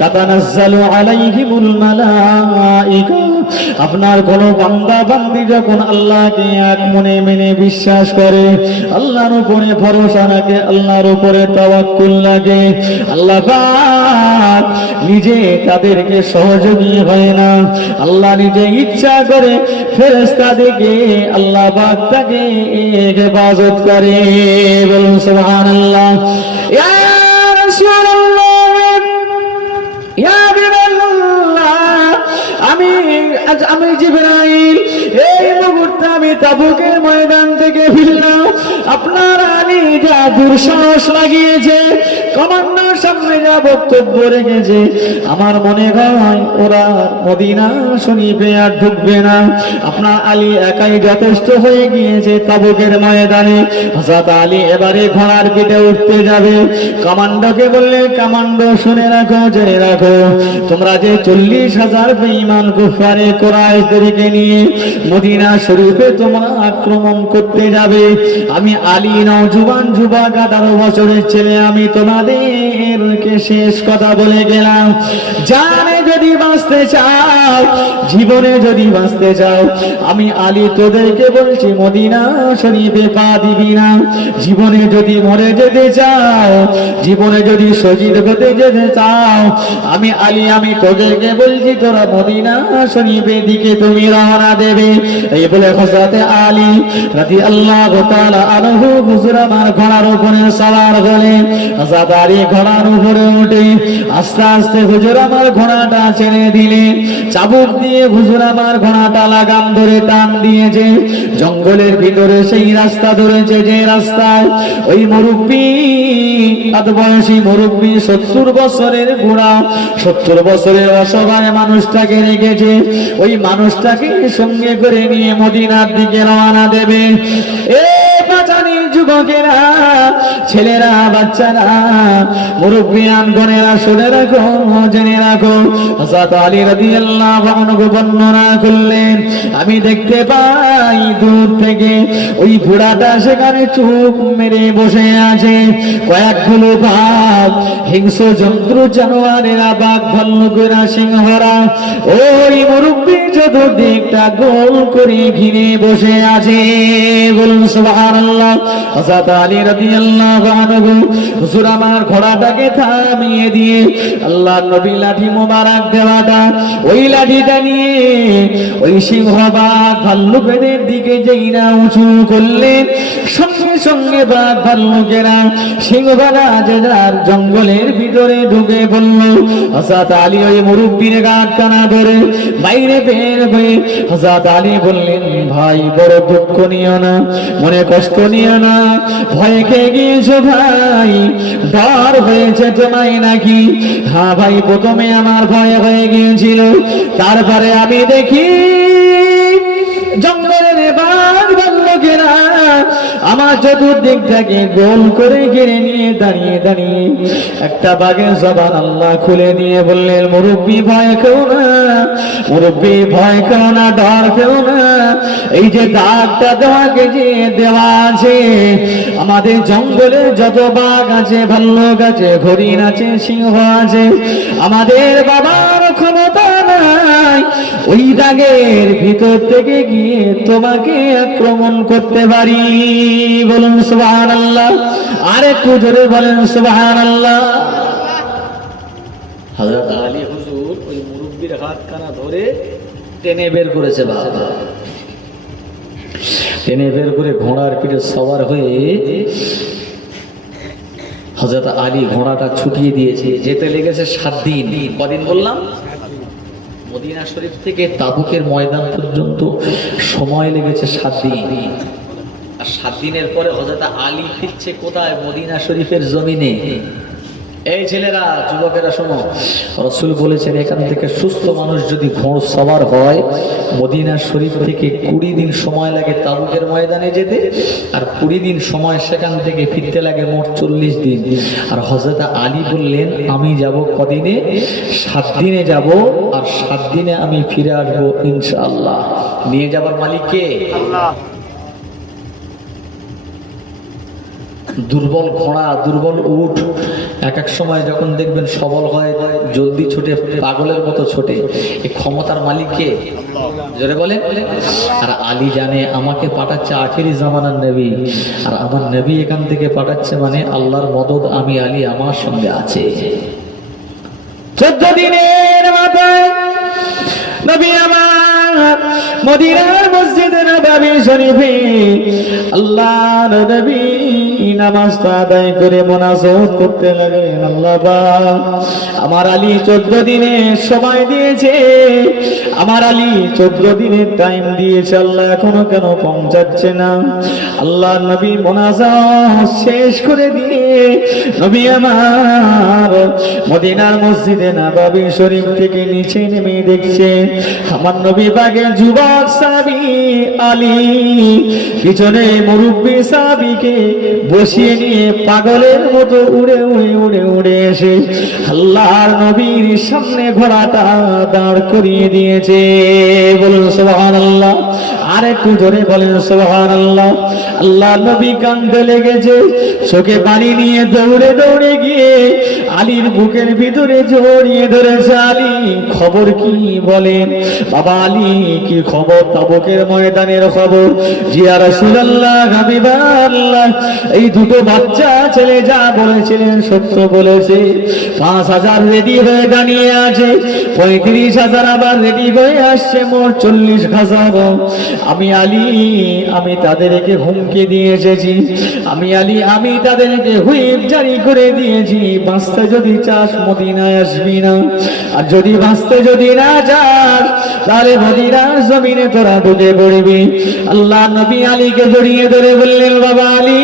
তাতানাজ্জালু আলাইহিমুল মালায়েকা। আপনার কোন বান্দা বান্দি যখন আল্লাহকে এক মনে মেনে বিশ্বাস করে, আল্লাহর উপরে ভরসা রাখে, আল্লাহর উপরে তাওয়াক্কুল লাগে, আল্লাহ পাক নিজে তাদেরকে সহযোগী হয় না, আল্লাহ নিজে ইচ্ছা করে ফেরেশতাদেরকে আল্লাহ পাক তাকে হেফাজত করে। বলুন সুবহানাল্লাহ। ইয়া রাসূলুল্লাহ, ইয়া হাবিবাল্লাহ, আমি জিবরাইল এই মুহূর্তে আমি তাবুকের ময়দান থেকে ফিরলাম। আপনার আলী যা দুঃসাহস লাগিয়েছে, কমান্ডার সামনে যা বক্তব্য রেখেছে, আমার মনে হয় ওরা মদিনা শরীফে আর ঢুকবে না। আপনার আলী একাই যথেষ্ট হয়ে গিয়েছে তাবুকের ময়দানে। হযরত আলী এবারে ঘোড়ার পিঠে উঠতে যাবে। কমান্ডোকে বললে, কমান্ডো শুনে রাখো, জেনে রাখো, তোমরা যে 40,000 বেঈমান কুফারে কুরাইশদেরকে নিয়ে মদিনা শরীফে তোমরা আক্রমণ করতে যাবে, আমি আলী নওজোয়ান যুবক 18 বছরের ছেলে, আমি তোমাদেরকে শেষ কথা বলে গেলাম। জানে যদি বাঁচতে চাও, জীবনে যদি বাঁচতে চাও, আমি আলী তোদেরকে বলছি মদিনা শরীফে পা দিবি না। জীবনে যদি মরে যেতে চাও, জীবনে যদি শহীদ হতে যেতে চাও, আমি আলী আমি তোদেরকে বলছি তোরা মদিনা শরীফের দিকে তুমি রওনা দেবে। এই বলে হযরত আলী রাদিয়াল্লাহু তাআলা আনহু হুজুর আমার ঘোড়ার উপরে সওয়ার হলেন। হযরত আলী ঘোড়ার উপরে উঠে আস্তে আস্তে হুজুর আমার ঘোড়াটা ছেড়ে দিলেন। চাবুক দিয়ে হুজুর আমার ঘোড়াটা লাগাম ধরে টান দিয়েছে। জঙ্গলের ভিতরে সেই রাস্তা ধরেছে, যে রাস্তায় ওই মুরব্বী বয়সী মুরব্বী 70 বছরের বুড়া, 70 বছরের অসহায় মানুষটাকে রেখেছে। ওই মানুষটাকে সঙ্গে করে নিয়ে মদিনার দিকে রওনা দেবে। এ বাজানি যুবকেরা, ছেলেরা, বাচ্চারা, মুরব্বিয়ান গণেরা, শুনে রাখো, জেনে রাখো, হযরত আলী রাদিয়াল্লাহু আনহু বর্ণনা করলেন, আমি দেখতে পাই দূর থেকে ওই বুড়াটা সেখানে চুপ মেরে বসে আছে। কয়েকগুলো বাঘ, হিংস্র জন্তু জানোয়ারেরা, বাঘ, ভাল্লুকেরা, সিংহরা ওই মুরব্বি চতুর্দিকটা গোল করে ঘিরে বসে আছে। বলুন সুবহানাল্লাহ। হযরত আলী রাদিয়াল্লাহু আনহু হুজুর আমার ঘোড়াটাকে থামিয়ে দিয়ে আল্লাহর নবী লাঠি মোবারক দেওয়াটা, ওই লাঠিটা নিয়ে ওই সিংহ, বাঘ, ভাল্লুকেদের দিকে যেই না উঁচু করলেন, সঙ্গে সঙ্গে বাঘ, ভাল্লুকেরা, সিংহরা যে যার জঙ্গলের ভিতরে ঢুকে পড়ল। হযরত আলী ওই মুরব্বির গাঁটখানা ধরে বাইরে বের হয়ে হযরত আলী বললেন, ভাই বড় দুঃখ নিও না, মনে কষ্ট নিও না, ভয় খেয়ে গিয়েছো ভাই, ডর হয়েছে তোমায় নাকি? হ্যাঁ ভাই, প্রথমে আমার ভয় হয়ে গিয়েছিল, তারপরে আমি দেখি জঙ্গলের বাঘ ভাল্লুকেরা আমার চতুর্দিক থেকে গোল করে ঘিরে নিয়ে দাঁড়িয়ে দাঁড়িয়ে একটা বাঘের জবান আল্লাহ খুলে দিয়ে বললেন, মুরব্বী ভয় কেউ না, মুরব্বী ভয় কেউ না, ডর কেউ না। এই যে দাগটা তোমাকে যে দেওয়া আছে, আমাদের জঙ্গলে যত বাঘ আছে, ভাল্লুক আছে, হরিণ আছে, সিংহ আছে, আমাদের বাবার ক্ষমতা নাই ওই দাগের ভিতর থেকে গিয়ে তোমাকে আক্রমণ করতে পারি। বলুন সুবহানাল্লাহ, আর একটু জোরে বলেন সুবহানাল্লাহ। হযরত আলী হুজুর ওই মুরব্বির হাতখানা ধরে টেনে বের করেছে, বাবা টেনে বের করে ঘোড়ার পিঠে সওয়ার হয়ে হযরত আলী ঘোড়াটা ছুটিয়ে দিয়েছে। যেতে লেগেছে 7 দিন। কদিন বললাম? মদিনা শরীফ থেকে তাবুকের ময়দান পর্যন্ত সময় লেগেছে 7 দিন। আর 7 দিনের পরে হযরত আলী ফিরছে কোথায়? মদিনা শরীফের জমিনে। এই ছেলেরা, যুবকেরা শোনো, রাসূল বলেছেন এখান থেকে সুস্থ মানুষ যদি ঘোড় সওয়ার হয়, মদিনা শরীফ থেকে 20 দিন সময় লাগে তাবুকের ময়দানে যেতে, আর 20 দিন সময় সেখান থেকে ফিরতে লাগে মোট 40 দিন। আর হযরত আলী বললেন আমি যাব কদিনে? 7 দিনে যাব, আর 7 দিনে আমি ফিরে আসবো ইনশাআল্লাহ। নিয়ে যাবার মালিক কে? আল্লাহ। দুর্বল ঘোড়া, দুর্বল উট এক এক সময় যখন দেখবেন সবল হয়, জলদি ছোটে, পাগলের মতো ছোটে। এই ক্ষমতার মালিক কে? জোরে বলেন। আর আলী জানে আমাকে পাঠাচ্ছে আখেরি জামানার নবী, আর আমার নবী এখান থেকে পাঠাচ্ছে মানে আল্লাহর মদদ আমি আলী আমার সঙ্গে আছে। 14 দিনের মাথায় নবী আমার মদিনার মসজিদে নববী শরীফে আল্লাহর নবী নামাজটা আদায় করে মুনাজাত করতে লাগলেন। আল্লাহ পাক আমার আলী 14 দিনের সময় দিয়েছে, আমার আলী 14 দিনের টাইম দিয়েছে, আল্লাহ এখনো কেন পৌঁছাচ্ছে না? আল্লাহর নবী মুনাজাত শেষ করে দিয়ে নবী আমার মদিনার মসজিদে নববী শরীফ থেকে নিচে নেমে দেখছে আমার নবী পাকের যুবক সাহাবী আলী পিছনে মুরব্বী সাহাবীকে বসিয়ে নিয়ে পাগলের মতো উড়ে উড়ে উড়ে উড়ে এসে আল্লাহর নবীর সামনে ঘোড়াটা দাঁড় করিয়ে দিয়েছে। বলুন সুবহানাল্লাহ, আর একটু জোরে বলেন সুবহানাল্লাহ। আল্লাহর নবী কাঁদতে লেগেছে, চোখে পানি নিয়ে দৌড়ে দৌড়ে গিয়ে আলীর বুকের ভিতরে জড়িয়ে ধরেছে। আলী খবর কি বলেন? বাবা আলী কি খবর? তাবুকের ময়দানের খবর। জি ইয়া রাসূলুল্লাহ, হাবিবাল্লাহ, এই দুটো বাচ্চা ছেলে যা বলেছিলেন সত্য বলেছে। 5000 রেডি হয়ে দাঁড়িয়ে আছে, 35,000 আবার রেডি হয়ে আসছে, মোট 40,000। আমি আলী আমি তাদেরকে হুমকি দিয়ে এসেছি, আমি আলী আমি তাদেরকে হুইপ জারি করে দিয়েছি, বাঁচতে যদি চাস মদিনায় আসবি না, আর যদি বাঁচতে যদি না চাস তাহলে মদিনার জমিনে তোরা ঢুকে পড়বি। আল্লাহ নবী আলীকে জড়িয়ে ধরে বললেন, বাবা আলী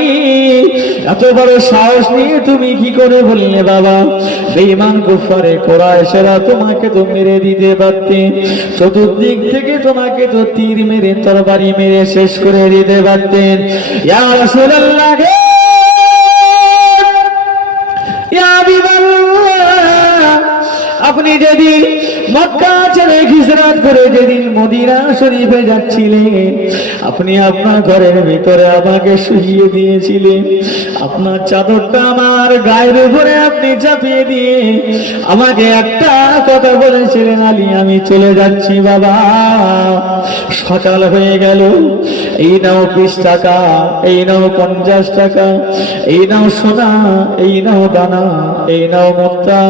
এত বড় সাহস নিয়ে তুমি কি করে বললে? বাবা বেঈমান কুফারে কুরাইশরা তোমাকে তো মেরে দিতে পারতেন, চতুর্দিক থেকে তোমাকে তো তীর মেরে তরবারি মেরে শেষ করে দিতে পারতেন। ইয়া রাসূলুল্লাহ, ইয়া হাবিবাল্লাহ, আপনি যেদিন মক্কা ছেড়ে হিজরত করে যেদিন মদিনা শরীফে যাচ্ছিলেন, আপনি আপনার ঘরের ভিতরে আমাকে শুইয়ে দিয়েছিলেন, আপনার চাদরটা আমার গায়ের উপরে আপনি চাপিয়ে দিয়ে আমাকে একটা কথা বলেছিলেন, আলী আমি চলে যাচ্ছি বাবা। সকাল হয়ে গেল, এই নাও 20 টাকা, এই নাও 50 টাকা, এই নাও সোনা, এই নাও দানা, এই নাও মুক্তা,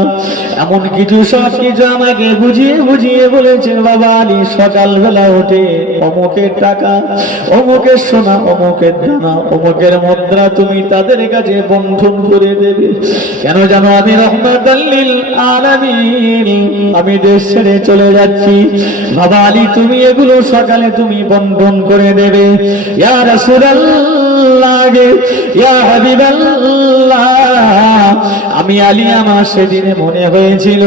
এমন কিছু সব কিছু আমাকে বুঝিয়ে বুঝিয়ে বলেছেন। বাবা আলী সকালবেলা উঠে অমুকের টাকা, অমুকের সোনা, অমুকের দানা, অমুকের মুদ্রা তুমি তাদের কাছে বন্টন করে দেবে। কেন জানো? আমি রহমাতুল লিল আলামিন, আমি দেশ ছেড়ে চলে যাচ্ছি। বাবা আলী তুমি এগুলো সকালে তুমি বন্টন করে দেবে। ইয়া রাসূলুল্লাহ, ইয়া হাবিবাল্লাহ, আমি আলী আমার সেদিনে মনে হয়েছিল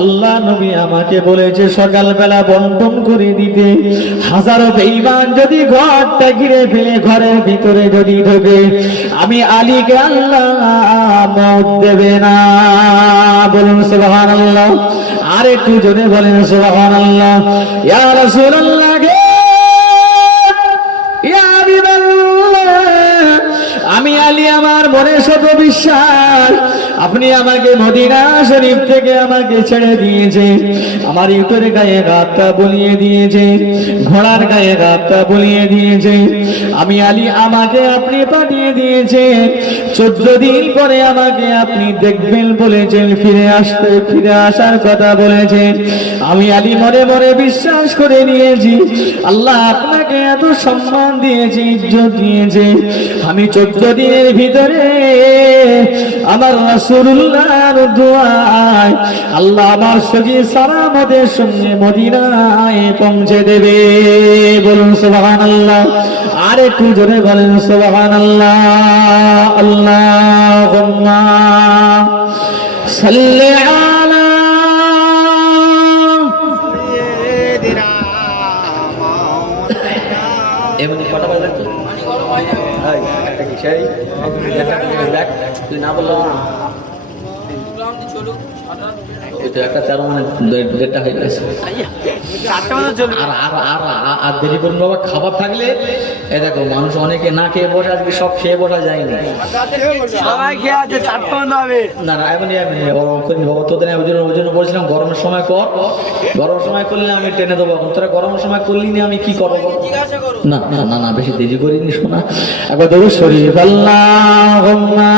আল্লাহ নবী আমাকে বলেছে সকালবেলা বন্টন করে দিতে, হাজারো বেঈমান যদি ঘরটা ঘিরে ফেলে ঘরের ভিতরে যদি ঢোকে, আমি আলীকে আল্লাহ মওত দেবে না। বলুন সুবহানাল্লাহ। আর একটু জোরে বলেন সুবহানাল্লাহ। ইয়া রাসূলুল্লাহ গে, ইয়া হাবিবাল্লাহ, আমি আলী আমার মনে শত বিশ্বাস, আপনি আমাকে মদিনা শরীফ থেকে আমাকে ছেড়ে দিয়েছে, আমার ইটের গায়ে গাঁটটা বলিয়ে দিয়েছে, ঘোড়ার গায়ে গাঁটটা বলিয়ে দিয়েছে, আমি আলী আমাকে আপনি পাঠিয়ে দিয়েছে, 14 দিন পরে আমাকে আপনি দেখবেন বলেছেন, ফিরে আসার কথা বলেছেন। আমি আলী মনে মনে বিশ্বাস করে নিয়েছি, আল্লাহ আপনাকে এত সম্মান দিয়েছে, ইজ্জত দিয়েছে, আমি 14 দিনের ভিতরে আমার রাসূলুল্লাহর দোয়ায় আল্লাহ আমার সঙ্গে সালামতের সঙ্গে মদিনায় পৌঁছে দেবে। বলুন সুবহানাল্লাহ। আর একটু জোরে বলেন সুবহানাল্লাহ। আল্লাহুম্মা সাল্লি আলা سيدنا এমনি কটা বাজে তো ভাই একটা কি সেই একটা দেখ তুই না বললাম এটা একটা 13 মানে 1:30 হয়ে গেছে। আর দেরি করুন বাবা, খাবার থাকলে এই দেখো মানুষ অনেকে না খেয়ে বসে, আজকে সব খেয়ে বসা যায়নি, সবাই খেয়ে আছে, 4টা বন্ধ হবে না না এমনি বাবা তোদের ওই জন্য বলছিলাম গরমের সময় কর, গরমের সময় করলে আমি টেনে দেবো, এখন তোরা গরমের সময় করলি না আমি কি করবো? না না না না বেশি দেরি করিনি শোনা। একবার দরুদ শরীফ আল্লাহুম্মা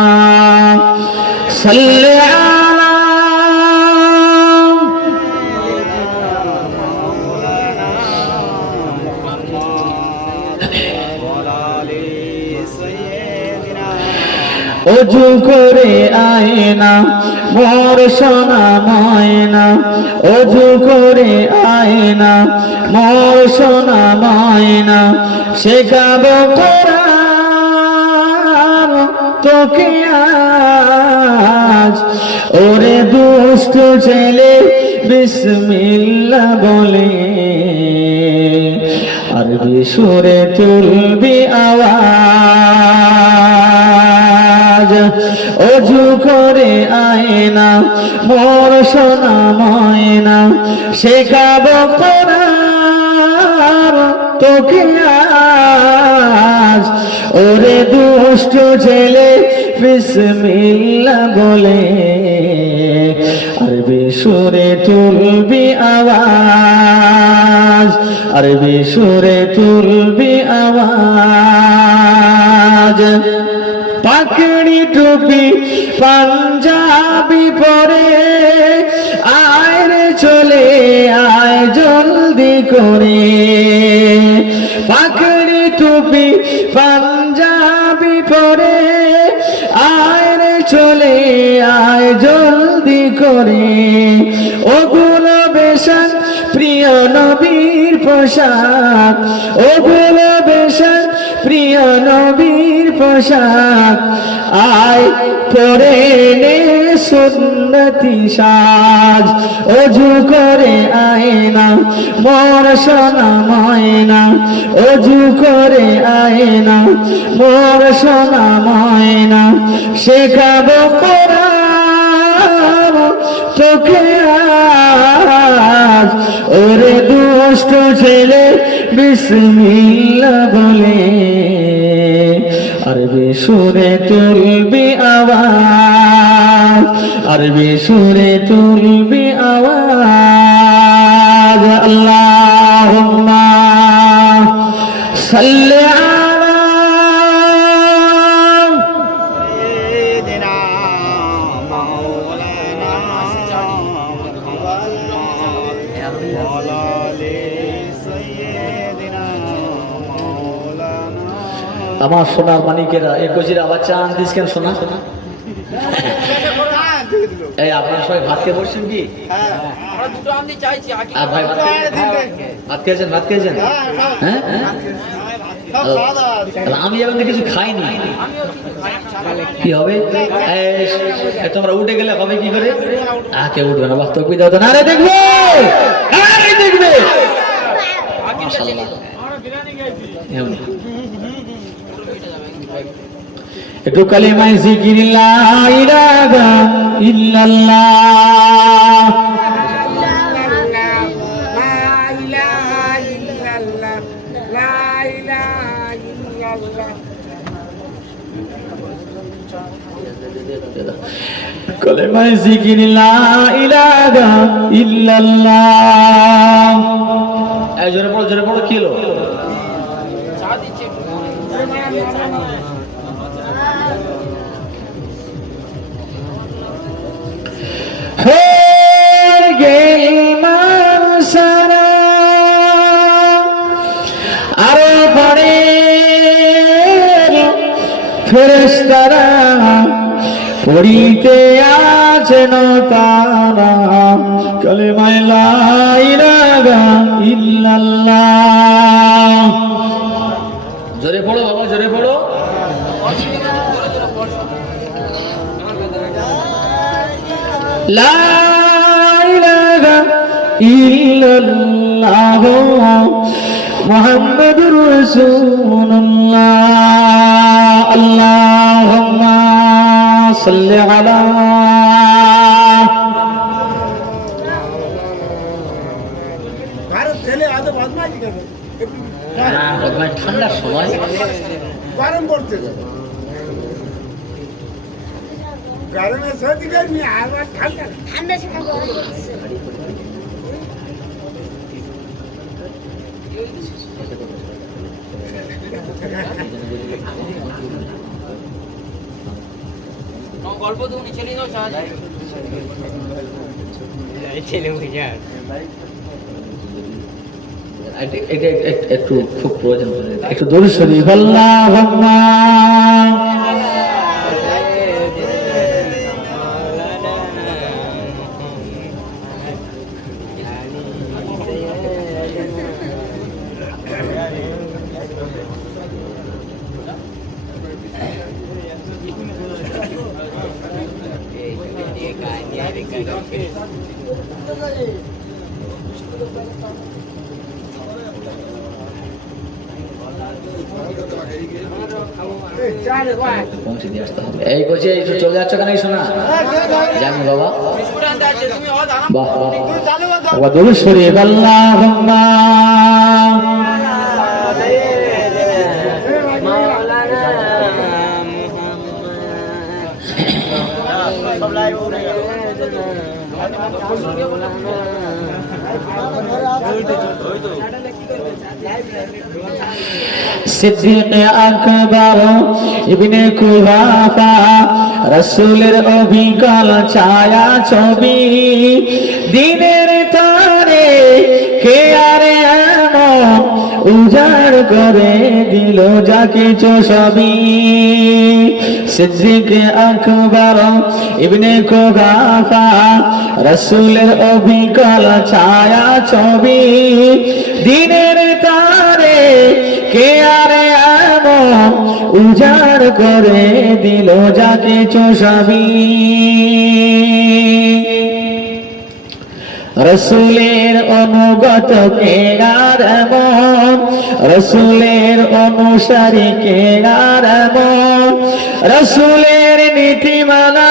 সাল্লি আলা অজু করে আয়না মোর সোনা ময়না, অজু করে আয়না মোর সোনা ময়না, শেখাবো কোরআন তোকে আজ, ওরে দুষ্ট ছেলে বিসমিল্লাহ বলে আরবি সুরে তুলবি আওয়াজ, অজু করে আয়না মোর সোনা ময়না, শেখাবো কোরআন তোকে আজ, ওরে দুষ্ট ছেলে বিসমিল্লাহ বলে আরবি সুরে তুলবি আওয়াজ, আরবি সুরে তুলবি আওয়াজ। পাকড়ি টুপি পাঞ্জাবি পরে আয় রে চলে আয় জলদি করে, পাকড়ি টুপি পাঞ্জাবি পরে আয় রে চলে আয় জলদি করে, ওগুলো বেশাক প্রিয় নবীর পোশাক, ওগুলো বেশাক প্রিয় নবীর পোশাক, আয় পরে নে সুন্নতি সাজ, অজু করে আয়না মোর সোনা ময়না, অজু করে আয়না মোর সোনা ময়না, শেখাবো কোরআন তোকে আজ, ওরে দুষ্ট ছেলে বিসমিল্লাহ বলে আরবি সুরে তুলবি আওয়াজ, আরবি সুরে তুলবি আওয়াজ। আল্লাহুম্মা সাল্লি আলা سيدنا مولانا وعلى آل سيدنا مولانا। আমার সোনার মানিকেরা এই কচির আবার চা আনতিস কেন শোনা? এই আপনারা সবাই ভাত খেয়ে বসছেন কি? আর ভাই ভাত খেয়েছেন? ভাত খেয়েছেন? হ্যাঁ হ্যাঁ তাহলে আমি এখন কিছু খাইনি, কি হবে? তোমরা উঠে গেলে হবে কি করে? কেউ উঠবে না, বাস্তব দাও না রে, দেখবে দেখবে একটু কালিমায় জিকির লা ইলাহা ইল্লাল্লাহ। কালিমায় জিকির লা ইলাহা ইল্লাল্লাহ। এই জোরে পড়ো, জোরে পড়ো, কি হলো? আরো পরে ফেরেশতারা পড়িতে আছেন তারা কালিমায়ে লা ইলাহা ইল্লাল্লাহ। জোরে পড়ো বাবা, জোরে পড়ো। লা ইলাহা ইল্লাল্লাহ মুহাম্মাদুর রাসূলুল্লাহ। আল্লাহুম্মা সাল্লি আলা। ঠান্ডার সময় গরম করতে গরমে সর্দি গরমি আবার ঠান্ডা ঠান্ডা সময় গরম করছে। গল্প তো উনি ছেলে নাও সাহায্য ছেলে বুঝার একটু খুব প্রয়োজন, একটু দরুদ শরীফ। আল্লাহুম্মা পৌঁছে দিয়ে আসতে হবে। এই করছে, চলে যাচ্ছ কেন? শোনা জানি বাবা। বাহ বাহ, দরুদ শরীফ। আল্লাহুম্মা সিদ্দিক আকবর ইবনে কুহাফা রাসূলের অবিকল ছায়া ছবি দিনের তারে কে আরে এমন উজাড় করে দিল যা কিছু সবই। সিদ্দিক আকবর ইবনে কুহাফা রাসূলের অবিকল ছায়া ছবি দিনের তারে কে আরে এমন উজাড় করে দিল যা কিছু সবই। রসুলের অনুগত কে আর এমন, রসুলের অনুসারী কে আর এমন, রসুলের নীতিমালা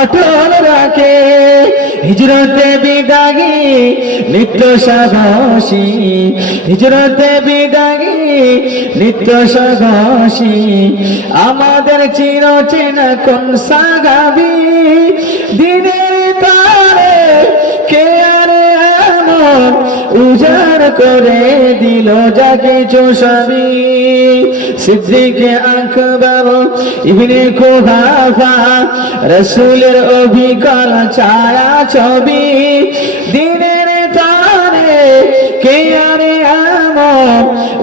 অটল রাখে হিজরতে বিদাগী নিত্য সাহসী, হিজরতে বিদাগী নিত্য সাহসী আমাদের চিরচেনা কোন সাহাবী দিনের তারে কে আর এমন উজাড় করে দিল যা কিছু সবই। সিদ্দিক আকবর ইবনে কুহাফা রাসূলের অবিকল ছায়া ছবি দিনের তারে কে আর এমন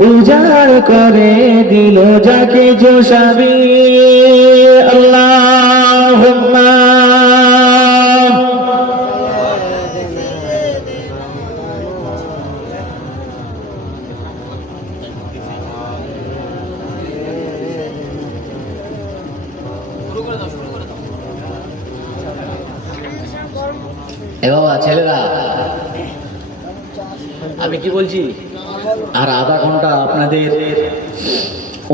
উজাড় করে দিল যা কিছু সবই। আল্লাহুম্মা এ বাবা ছেলেরা, আমি কি বলছি, আর আধা ঘন্টা আপনাদের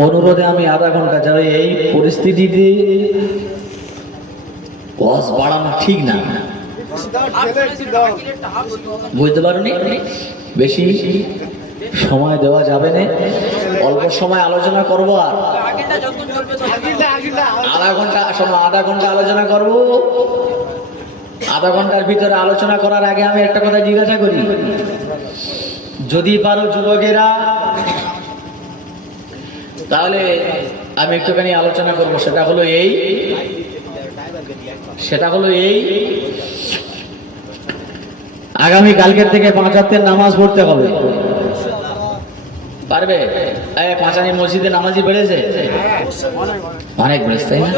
অনুরোধে আমি আধা ঘন্টা যাবে। এই পরিস্থিতিতে ওয়াজ বাড়ানো ঠিক না, বুঝতে পারোনি? বেশি সময় দেওয়া যাবে না, অল্প সময় আলোচনা করব। আর আধা ঘন্টা শোনো, আধা ঘন্টা আলোচনা করব। আধা ঘন্টার ভিতরে আলোচনা করার আগে আমি একটা কথা জিজ্ঞাসা করি, যদি পারো যুবকেরা, তাহলে আমি একটুখানি আলোচনা করব। সেটা হলো এই আগামী কালকের থেকে 5 ওয়াক্তের নামাজ পড়তে হবে। পারবে? পাঁচানি মসজিদে নামাজি বেড়েছে, অনেক বেড়েছে, তাই না?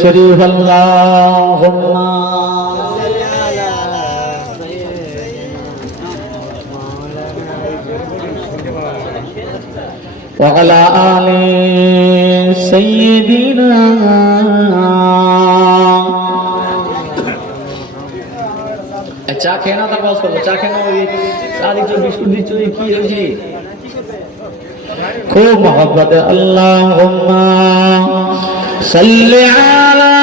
শরীফ আল্লাহুম্মা ওয়া আলা আলি সাইয়্যিদিনা। চা খেয়ে না, তারপর করবো। চা খেয়ে না, ওই চা দিচ্ছ, বিস্কুট দিচ্ছ, কি হয়েছে? খুব মহব্বতে আল্লাহুম্মা সাল্লি আলা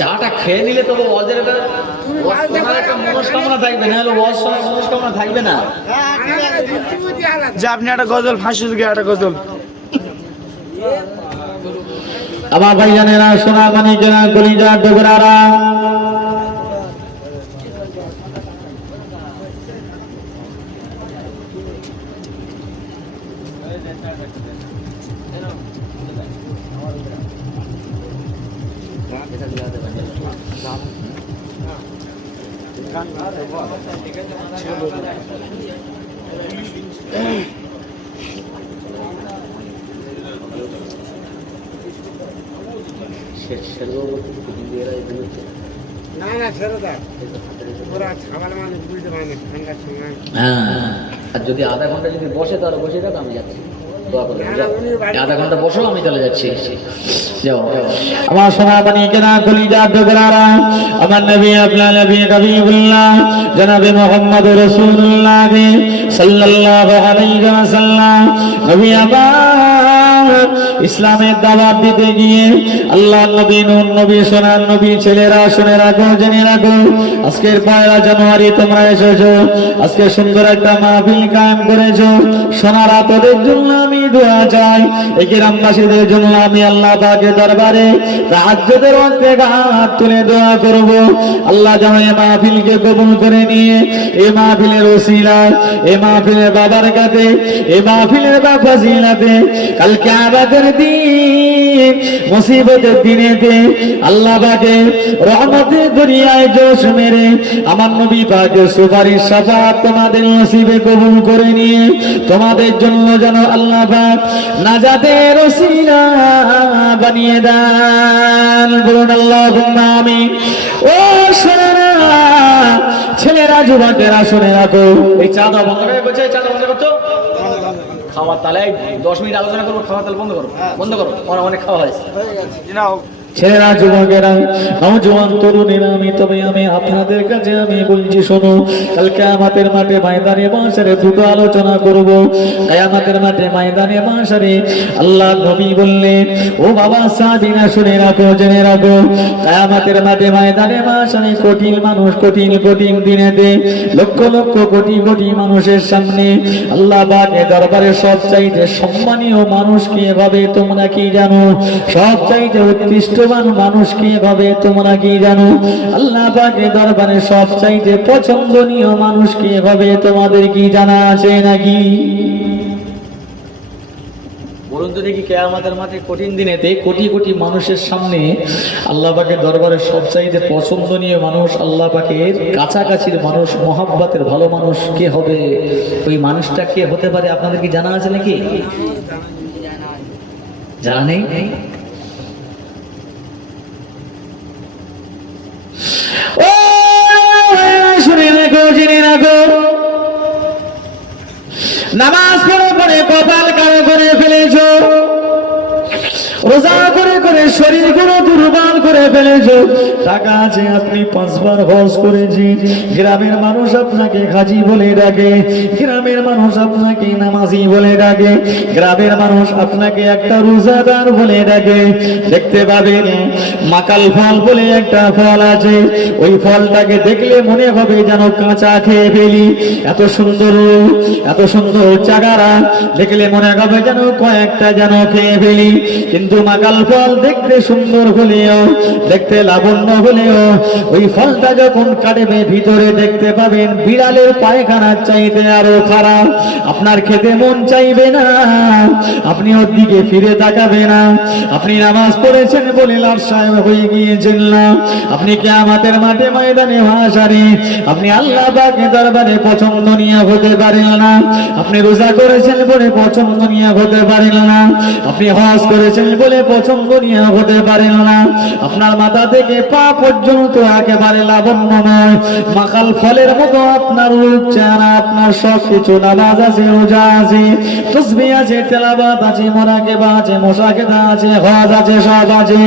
চাটা খেয়ে নিলে তো ওয়াজের একটা মনস্কামনা থাকবে না, হলে ওয়াজ মনস্কামনা থাকবে না। যে আপনি একটা গজল ফাঁসি গিয়ে একটা গজল। আমার ভাইজানেরা, সোনা মানিকেরা, কলিজা ডোগরারা, আর যদি আধা ঘন্টা যদি বসে, তাহলে বসে থাকো, আমি যাচ্ছি। আধা ঘন্টা বসো, আমি চলে যাচ্ছি। যাও আমার সোনা মানিকেরা, কলিজা ডোগরারা, আমার নবী, আপনার নবী হাবিবুল্লাহ জনাবে মুহাম্মদ রাসূলুল্লাহ সাল্লাল্লাহু আলাইহি ওয়াসাল্লাম, নবী আমার ইসলামের দাওয়াত দিতে গিয়ে আল্লাহ নবী, নূর নবী, সোনার নবী, ছেলেরা শুনে রাখো, জেনে রাখো, আজকের 1 জানুয়ারি তোমরা এসেছো, আজকে সুন্দর একটা মাহফিল কায়েম করেছো। সোনারা, তোদের জন্য আমি দোয়া চাই, এই গ্রামবাসীদের জন্য আমি আল্লাহ পাকের দরবারে তাহাজ্জুদের ওয়াক্তে হাত তুলে দোয়া করব। আল্লাহ যেন এই মাহফিলকে কবুল করে নিয়ে এই মাহফিলের ওসিলায়, এই মাহফিলের বাবার কাছে, এই মাহফিলের ফজিলতে কাল কিয়ামতের দিন, মুসিবতের দিনেতে আল্লাহ পাকে রহমতের দরিয়ায় জোশ মেরে আমার নবী পাকের সুপারিশ শাফাআত তোমাদের নসিবে কবুল করে নিয়ে তোমাদের জন্য যেন আল্লাহ পাক নাজাতের ওসিলা বানিয়ে দেন। বলুন আল্লাহুম্মা আমিন। ও সোনারা, ছেলেরা, যুবকেরা শুনে রাখো, এই চাঁদা বন্ধ করে বলছে, চাঁদা বন্ধ করতো। খাওয়ার তালে 10 মিনিট আলোচনা করবো, খাওয়ার তালে বন্ধ করো, বন্ধ করো, অনেক খাওয়া হয়েছে। ছেলেরা, যুবকেরা, নওজোয়ান তরুণেরা, আমি আপনাদের কাছে আমি বলছি, শোনো, কাল কিয়ামতের মাঠে ময়দানে মাশারে দুটো আলোচনা করব। কিয়ামতের মাঠে ময়দানে মাশারে আল্লাহ নবী বললেন, ও বাবা সাহাবীরা শুনে রাখো, জেনে রাখো, কিয়ামতের মাঠে ময়দানে মাশারে কঠিন মানুষ, কঠিন দিনেতে লক্ষ লক্ষ কোটি কোটি মানুষের সামনে আল্লাহ পাকের দরবারে সবচাইতে সম্মানীয় মানুষ কে হবে তোমরা কি জানো? সবচাইতে উৎকৃষ্টবান মানুষ কে হবে তোমরা কি জানো? আল্লাহ পাকের দরবারে সবচাইতে পছন্দনীয় মানুষ কে হবে তোমাদের কি জানা আছে নাকি? বলুন তো দেখি, কিয়ামতের মাঠে কঠিন দিনেতে কোটি কোটি মানুষের সামনে আল্লাহ পাকের দরবারে সবচাইতে পছন্দনীয় মানুষ, আল্লাহ পাকের কাছাকাছির মানুষ, মহাব্বতের ভালো মানুষ কে হবে? ওই মানুষটা কে হতে পারে আপনাদের কি জানা আছে নাকি? জানা নেই? ও শুনে রাখো, জেনে রাখো, নামাজ পড়ে কপাল কালো করে ফেলেছো, রোজা করে শরীরগুলো দুর্বল করে ফেলেছো, টাকা আছে, আপনি 5 বার হজ করেছি, গ্রামের মানুষ আপনাকে হাজী বলে ডাকে, গ্রামের মানুষ আপনাকে নামাজি বলে ডাকে, গ্রামের মানুষ আপনাকে একটা রোজাদার বলে ডাকে। দেখতে পাবেন মাকাল ফল বলে একটা ফল আছে, ওই ফলটাকে দেখলে মনে হবে যেন কাঁচা খেয়ে ফেলি, এত সুন্দর চাগারা দেখলে মনে হবে যেন কয়েকটা যেন খেয়ে ফেলি। কিন্তু মাকাল ফল দেখতে সুন্দর হলেও, দেখতে লাবণ্য হলেও, ওই ফলটা যখন কাটবে ভিতরে দেখতে পাবেন বিড়ালের পায়খানার চাইতে আরো খারাপ। আপনার খেতে মন চাইবে না, আপনি ওর দিকে ফিরে তাকাবে না। আপনি নামাজ পড়েছেন বলে লাট সাহেব হয়ে গিয়েছেন না, আপনি কিয়ামতের মাঠে ময়দানে হাশরে আপনি আল্লাহ পাকের দরবারে পছন্দনীয় হতে পারেন না। আপনি রোজা করেছেন বলে পছন্দনীয় হতে পারেন না, আপনি হজ করেছেন বলে পছন্দনীয় হতে পারেন না, আপনার মাথা থেকে পা পর্যন্ত একেবারে লাবণ্য নয়, মাকাল ফলের মতো আপনার রূপ চেহারা, আপনার সব কিছু, নামাজ আছে, রোজা আছে, তাসবিহ আছে, তেলাওয়াত আছে, মুরাকাবা আছে, মুশাহাদা আছে, হজ আছে, সব আছে,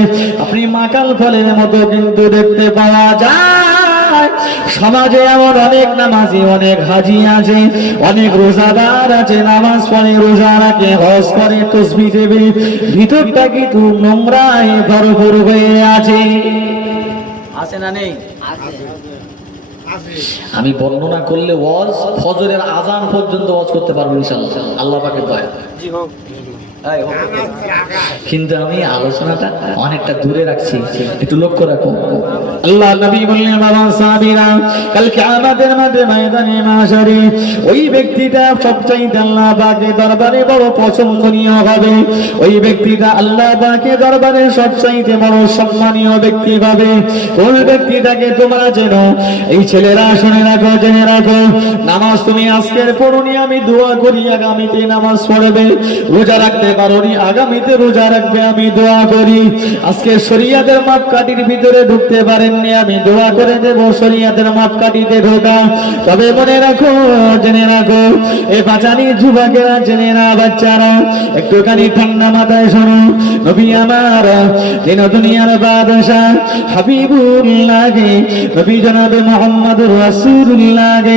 আপনি মাকাল ফলের মতো কিন্তু দেখতে পাওয়া যায়। সমাজে এমন অনেক নামাজি, অনেক হাজি আছে, অনেক রোজাদার আছে, নামাজ পড়ে, রোজা রাখে, হজ করে, তাসবিহ দেবে, ভিতরটা কিন্তু নোংরায় ভরপুর হয়ে আছে। আছে না নেই? আমি বর্ণনা করলে ওয়াজ ফজরের আজান পর্যন্ত ওয়াজ করতে পারবো ইনশাআল্লাহ, আল্লাহ পাকের দয়া। জি হোক। কিন্তু আমি আলোচনাটা অনেকটা দূরে রাখছি, একটু লক্ষ্য রাখো। আল্লাহ নবী বললেন, বাবা সাহাবীরা, কাল কিয়ামতের মাঠে ময়দানে মাশারে ওই ব্যক্তিটা সবচাইতে আল্লাহ পাকের দরবারে বড় পছন্দনীয় হবে, ওই ব্যক্তিটা আল্লাহ পাকের দরবারে সবচাইতে বড় সম্মানীয় ব্যক্তি হবে। কোন ব্যক্তিটাকে তোমরা চেনো? এই ছেলেরা শুনে রাখো, জেনে রাখো, নামাজ তুমি আজকের পড়ুনি, আমি দোয়া করি আগামীতে নামাজ পড়বে, রোজা রাখতে পারোনি, আগামীতে রোজা রাখবে, আমি দোয়া করি। আজকে শরীয়তের মাপকাঠির ভিতরে ঢুকতে পারেননি, আমি দোয়া করে দেব শরীয়তের মাপকাঠিতে ঢোকা। তবে মনে রাখো, জেনে রাখো, এ বাজানি যুবকেরা, জেনে না বাচ্চারা, একটুখানি ঠান্ডা মাথায় শোনো, নবী আমার দিন দুনিয়ার বাদশাহ হাবিবুল্লাহ নবী জনাবে মুহাম্মদুর রাসূলুল্লাহ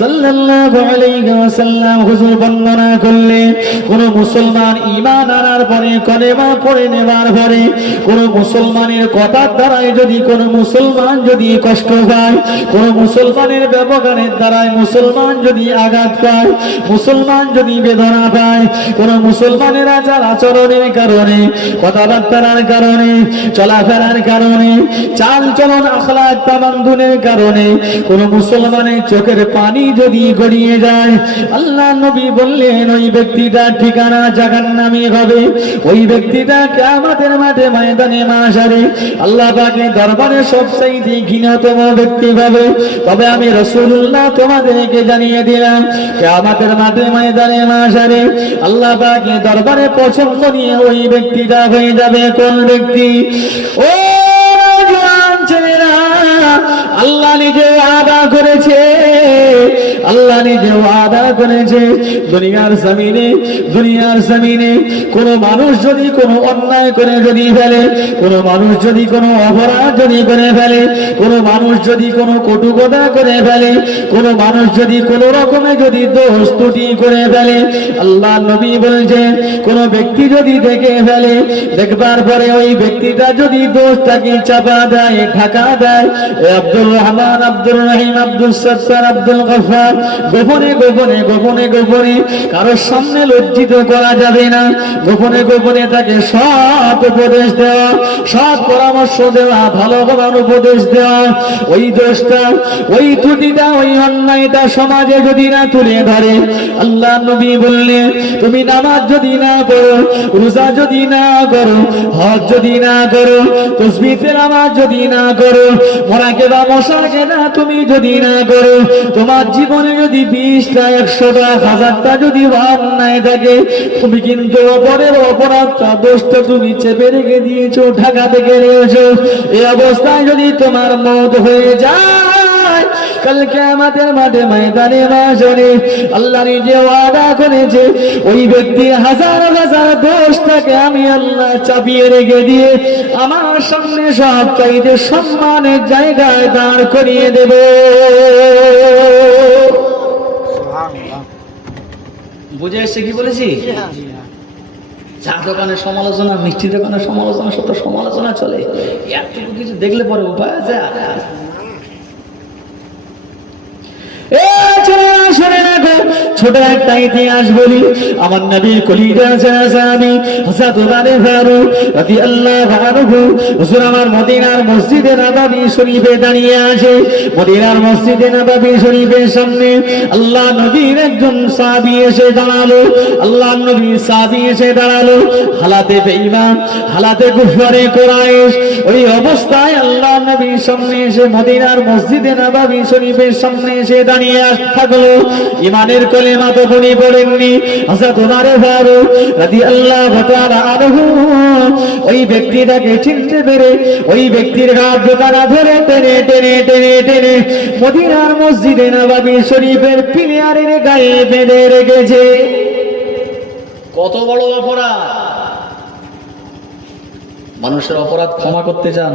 সাল্লাল্লাহু আলাইহি ওয়াসাল্লাম হুজুর বর্ণনা করলেন, কোন মুসলমান ঈমান আনার পরে, কলেমা পড়ে নেবার পরে, কোন মুসলমানের কথার দ্বারাই যদি কোন মুসলমান যদি কষ্ট পায়, কোন মুসলমানের ব্যবহারের দ্বারাই মুসলমান যদি আঘাত পায়, মুসলমান যদি বেদনা পায়, কোন মুসলমানের আচার আচরণের কারণে, কথাবার্তার কারণে, চলাফেরার কারণে, চাল চলন আখলাক তাবান্দুনের কারণে কোন মুসলমানের চোখের পানি যদি গড়িয়ে যায়, আল্লাহ নবী বললেন ওই ব্যক্তিটা ঠিকানা জাহান্নামী হবে, ওই ব্যক্তিটা কিয়ামতের মাঠে ময়দানে মাশারে আল্লাহ পাকের দরবারে সবচাইতে ঘৃণাতম ব্যক্তি হবে। তবে আমি রাসূলুল্লাহ তোমাদেরকে জানিয়ে দিলাম, কিয়ামতের মাঠে ময়দানে মাশারে আল্লাহ পাকের দরবারে পছন্দনীয় ওই ব্যক্তিটা হয়ে যাবে। কোন ব্যক্তি? ও জওয়ান ছেলেরা, আল্লাহ নিজে ওয়াদা করেছে, আল্লাহ আল্লাহ নিজে ওয়াদা করেছে দুনিয়ার জমিনে কোন মানুষ যদি কোনো অন্যায় করে যদি ফেলে, কোন মানুষ যদি কোনো অপরাধ যদি করে ফেলে, কোন মানুষ যদি কোনো কটু কথা করে ফেলে, কোন মানুষ যদি কোনো রকমে যদি দোষ ত্রুটি করে ফেলে, আল্লাহ নবী বলছেন কোন ব্যক্তি যদি দেখে ফেলে, দেখবার পরে ওই ব্যক্তিটা যদি দোষটাকে চাপা দেয়, ঢাকা দেয়, আব্দুল রহমান, আব্দুল রহিম, আব্দুল সত্তার, আব্দুল গফফার, গোপনে গোপনে গোপনে গোপনে কারোর সামনে লজ্জিত করা যাবে না, গোপনে গোপনে তাকে সৎ উপদেশ দেওয়া, সৎ পরামর্শ দেওয়া, ভালো ভালো উপদেশ দেওয়া। ওই দোষটা, ওই ত্রুটিটা, ওই অন্যায়টা সমাজে যদি না তুলে ধরে, আল্লাহ নবী বললেন তুমি নামাজ যদি না পড়ো, রোজা যদি না করো, হজ যদি না করো, তাসবিহ তেলাওয়াত যদি না করো, মুরাকাবা মুশাহাদা তুমি যদি না করো, তোমার জীবনে যদি 20টা 100টা 1000টা যদি অন্যায় থাকে, তুমি কিন্তু অপরের অপরাধটা দোষটা তুমি চেপে রেখে দিয়েছো, ঢাকা থেকে রেখেছো। এই অবস্থায় যদি তোমার মওত হয়ে যায়, কাল কিয়ামতের মাঠে ময়দানে মাশরে আল্লাহ নিজে ওয়াদা করেছে ওই ব্যক্তি হাজার হাজার দোষটাকে আমি আল্লাহ চাপিয়ে রেখে দিয়ে আমার সামনে সব চাইতে সম্মানের জায়গায় দাঁড় করিয়ে দেব। বুঝে এসছে কি বলেছি? চা দোকানের সমালোচনা, মিষ্টি দোকানের সমালোচনা, সব তো সমালোচনা চলে, এতটুকু কিছু দেখলে পরে উপায় আছে? ছোট একটা ইতিহাস বলি। আমার নবীর কলিজা সাহাবী হযরত ওমর ফারুক রাদিয়াল্লাহু আনহু হুজুর আমার মদিনার মসজিদে নববী শরীফে দাঁড়িয়ে আছে। মদিনার মসজিদে নববী শরীফের সামনে আল্লাহ নবীর একজন সাহাবী এসে দাঁড়ালো। আল্লাহ নবী সাহাবী এসে দাঁড়ালো হালাতে বেঈমান, হালাতে কুফারে কুরাইশ। ওই অবস্থায় আল্লাহ নবীর সামনে এসে মদিনার মসজিদে নববী শরীফের সামনে এসে দাঁড়িয়ে থাকলো। ইমানের কলেমা তো বলি পড়েননি হযরত ওমর ফারুক রাদিয়াল্লাহু তাআলা আনহু ওই ব্যক্তিটাকে চিনতে পেরে ওই ব্যক্তির হাত দুখানা ধরে টেনে টেনে টেনে টেনে মদিনার মসজিদে নববী শরীফের পিলারের গায়ে বেঁধে রেখেছে। কত বড় অপরাধ! মানুষের অপরাধ ক্ষমা করতে চান,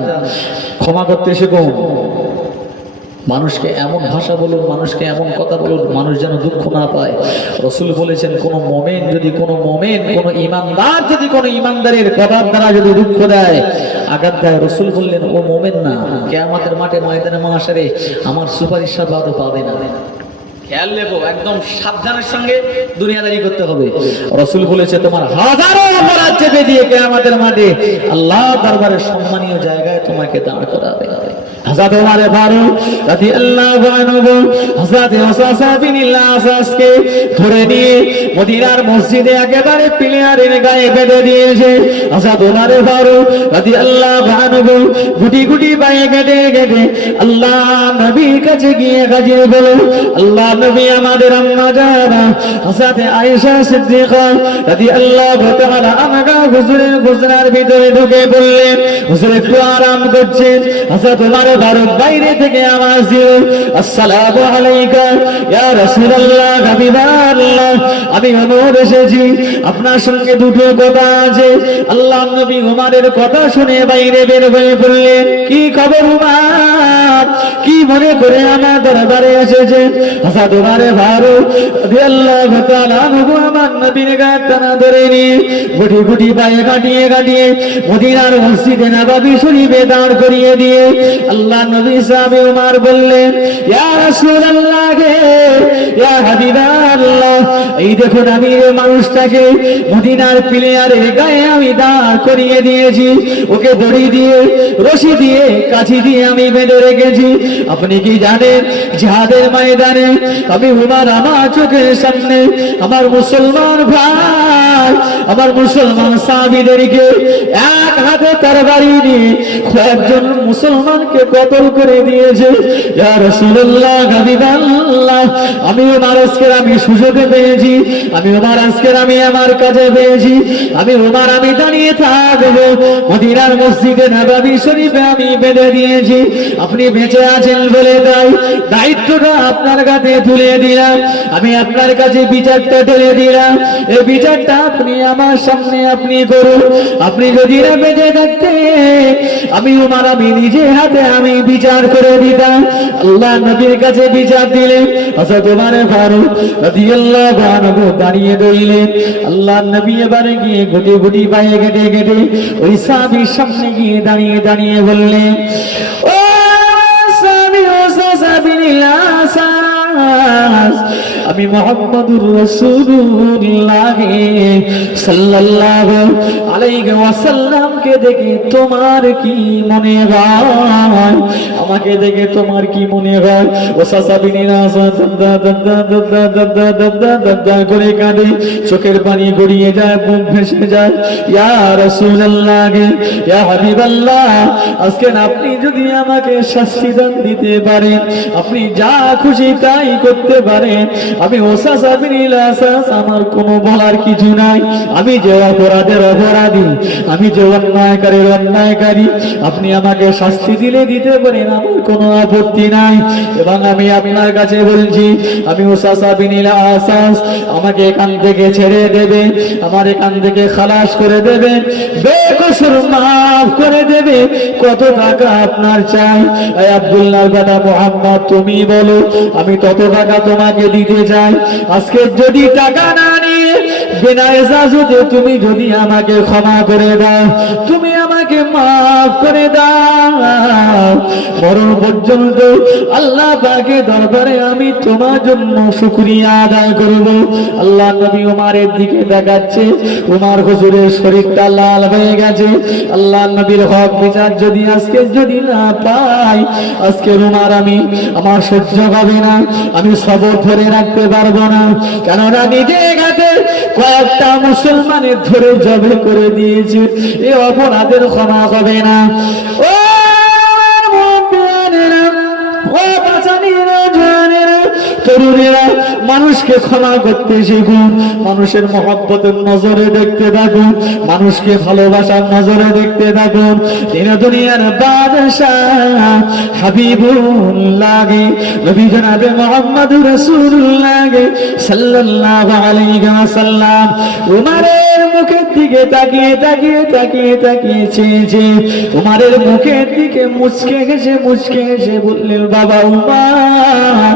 ক্ষমা করতে শিখুন। মানুষকে এমন ভাষা বলুন, মানুষকে এমন কথা বলুন, মানুষ যেন দুঃখ না পায়। রাসূল বলেছেন কোন মুমিন যদি কোন ইমানদার যদি কোন ইমানদারের কথার দ্বারা যদি দুঃখ দেয়, আঘাত দেয়, রাসূল বললেন ও মুমিন না, কিয়ামতের মাঠে ময়দানে মাশরে আমার সুপারিশ স্বাদ পাবে না। খেয়াল রেখো, একদম সাবধানের সঙ্গে দুনিয়াদারি করতে হবে। রাসূল বলেছে তোমার হাজারো অপরাধ চেপে দিয়ে কিয়ামতের মাঠে আল্লাহ দরবারে সম্মানীয় জায়গায় তোমাকে দাঁড় করাবে। হযরত ওমর ফারুক রাদিয়াল্লাহু আনহু হযরত ওসামা বিন আসাসকে ধরে নিয়ে মদিনার মসজিদে একেবারে পিলারের গায়ে বেঁধে দিয়েছে। হযরত ওমর ফারুক রাদিয়াল্লাহু আনহু গুটি গুটি পায়ে কেটে কেটে আল্লাহ নবীর কাছে গিয়ে হাজির হলো। আল্লাহ নবী আমাদের আম্মা জানা হযরত আয়েশা সিদ্দিকা রাদিয়াল্লাহু তাআলা আনহা হুজুরের হুজরার ভিতরে ঢুকে বললেন, হুজুর একটু আরাম করছেন। হযরত ওমর ফারুক বাইরে থেকে আওয়াজ দিল, আসসালামু আলাইকা ইয়া রাসূলুল্লাহ, হাবিবাল্লাহ, আমি ওমর এসেছি, আপনার সঙ্গে দুটো কথা আছে। আল্লাহ নবী ওমরের কথা শুনে বাইরে বের হয়ে পড়লেন। কি খবর ওমর, কি মনে করে আমার দরবারে এসেছেন? হযরত ওমর ফারুক রাদিয়াল্লাহু তাআলা আনহু আমার নবীর গায়ে টানা ধরে নিয়ে গুটি গুটি পায়ে কাটিয়ে কাটিয়ে মদিনার মসজিদে নববী শরীফে দাঁড় করিয়ে দিয়ে আল্লাহ নবী সাহাবী ওমর বললেন, ইয়া রাসূলুল্লাহ, ইয়া হাবিবাল্লাহ, এই দেখুন আমি এই মানুষটাকে মদিনার পিলারের গায়ে আমি দাঁড় করিয়ে দিয়েছি, ওকে দড়ি দিয়ে রশি দিয়ে কাঠি দিয়ে আমি বেঁধে রেখেছি। আপনি কি জানেন জিহাদের ময়দানে আমি ওমর আমার চোখের সামনে আমার মুসলমান ভাই, আমার মুসলমান সাহাবীদেরকে এক হাতে তরবারি নিয়ে কয়েকজন মুসলমানকে কতল করে দিয়েছে। ইয়া রাসূলুল্লাহ, হাবিবাল্লাহ, আমি ওমর আজকের আমি সুযোগে পেয়েছি, আমি ওমর আজকের আমি আমার কাজে পেয়েছি, আমি ওমর আমি দাঁড়িয়ে থাকবো মদিনার মসজিদে নববী শরীফে আমি বেঁধে দিয়েছি। আপনি বেঁচে আছেন বলে তাই দায়িত্বটা আপনার কাছে তুলে দিলাম, আমি আপনার কাছে বিচারটা ঢেলে দিলাম। এই বিচারটা আপনি আমার সামনে আপনি করুন। আপনি যদি না বেঁচে থাকতে আমি ওমর আমি নিজে হাতে আমি বিচার করে দিতাম। আল্লাহ নবীর কাছে বিচার দিলেন। হযরত ওমর ফারুক রাদিয়াল্লাহু আনহু দাঁড়িয়ে রইলেন। আল্লাহ নবী এবারে গিয়ে গুটি গুটি পায়ে কেটে কেটে ওই সাহাবীর সামনে গিয়ে দাঁড়িয়ে দাঁড়িয়ে বললেন, ও সাহাবী, ও সাহাবী, আমি মুহাম্মদুর রাসূলুল্লাহ সাল্লাল্লাহু আলাইহি ওয়াসাল্লামকে দেখে তোমার কি মনে হয়? আমাকে দেখে তোমার কি মনে হয়? ও সাসাবিনা দাদা করে কাঁদে, চোখের পানি গড়িয়ে যায়, বুক ভেসে যায়। ইয়া রাসূলুল্লাহ, ইয়া হাবিবাল্লাহ, আজকে আপনি যদি আমাকে শাস্তি দান দিতে পারেন, আপনি যা খুশি তাই করতে পারেন, আমি ওসাসা বিন ইলাসাস আমার কোনো বলার কিছু নাই। আমি যে অপরাধের অপরাধী, আমি যে অন্যায়কারীর অন্যায়কারী, আপনি আমাকে শাস্তি দিলে দিতে পারেন, আমার কোনো আপত্তি নাই। এবং আমি আপনার কাছে বলছি, আমি ওসাসা বিন ইলাসাস আমাকে এখান থেকে ছেড়ে দেবে, আমার এখান থেকে খালাস করে দেবে, বেকসুর মাফ করে দেবে। কত টাকা আপনার চাই? এই আব্দুল্লাহর বেটা মুহাম্মদ, তুমি বলো, আমি তত টাকা তোমাকে দিতে চাই। আজকে যদি টাকা না নিয়ে বিনা ইজাজতে তুমি যদি আমাকে ক্ষমা করে দাও, তুমি আমাকে মাফ করে দাও, মরণ পর্যন্ত আল্লাহ পাকের দরবারে আমি তোমার জন্য শুকরিয়া আদায় করব। আল্লাহ নবী ওমরের দিকে দেখাচ্ছে, ওমর হুজুরের শরীরটা লাল হয়ে গেছে। আল্লাহ নবীর হক বিচার যদি আজকে যদি না পাই, আজকে ওমর আমি আমার সহ্য হবে না, আমি সবর ধরে রাখতে পারবো না। কেননা নিজে ঘাটে কয়েকটা মুসলমানের ধরে জবে করে দিয়েছে, এই অপরাধের ক্ষমা হবে না। ও তরুণেরা, মানুষকে ক্ষমা করতে শিখুন, মানুষের মহব্বতের নজরে দেখতে থাকুন, মানুষকে ভালোবাসার নজরে দেখতে থাকুন। তিনি দুনিয়ার বাদশাহ হাবিবুল্লাহ নবী জনাবে মুহাম্মদুর রাসূলুল্লাহ সাল্লাল্লাহু আলাইহি ওয়াসাল্লাম উমরের মুখের দিকে তাকিয়ে তাকিয়ে তাকিয়ে তাকিয়ে চেয়েছে। উমরের মুখের দিকে মুচকে হেসে বললেন, বাবা উমর,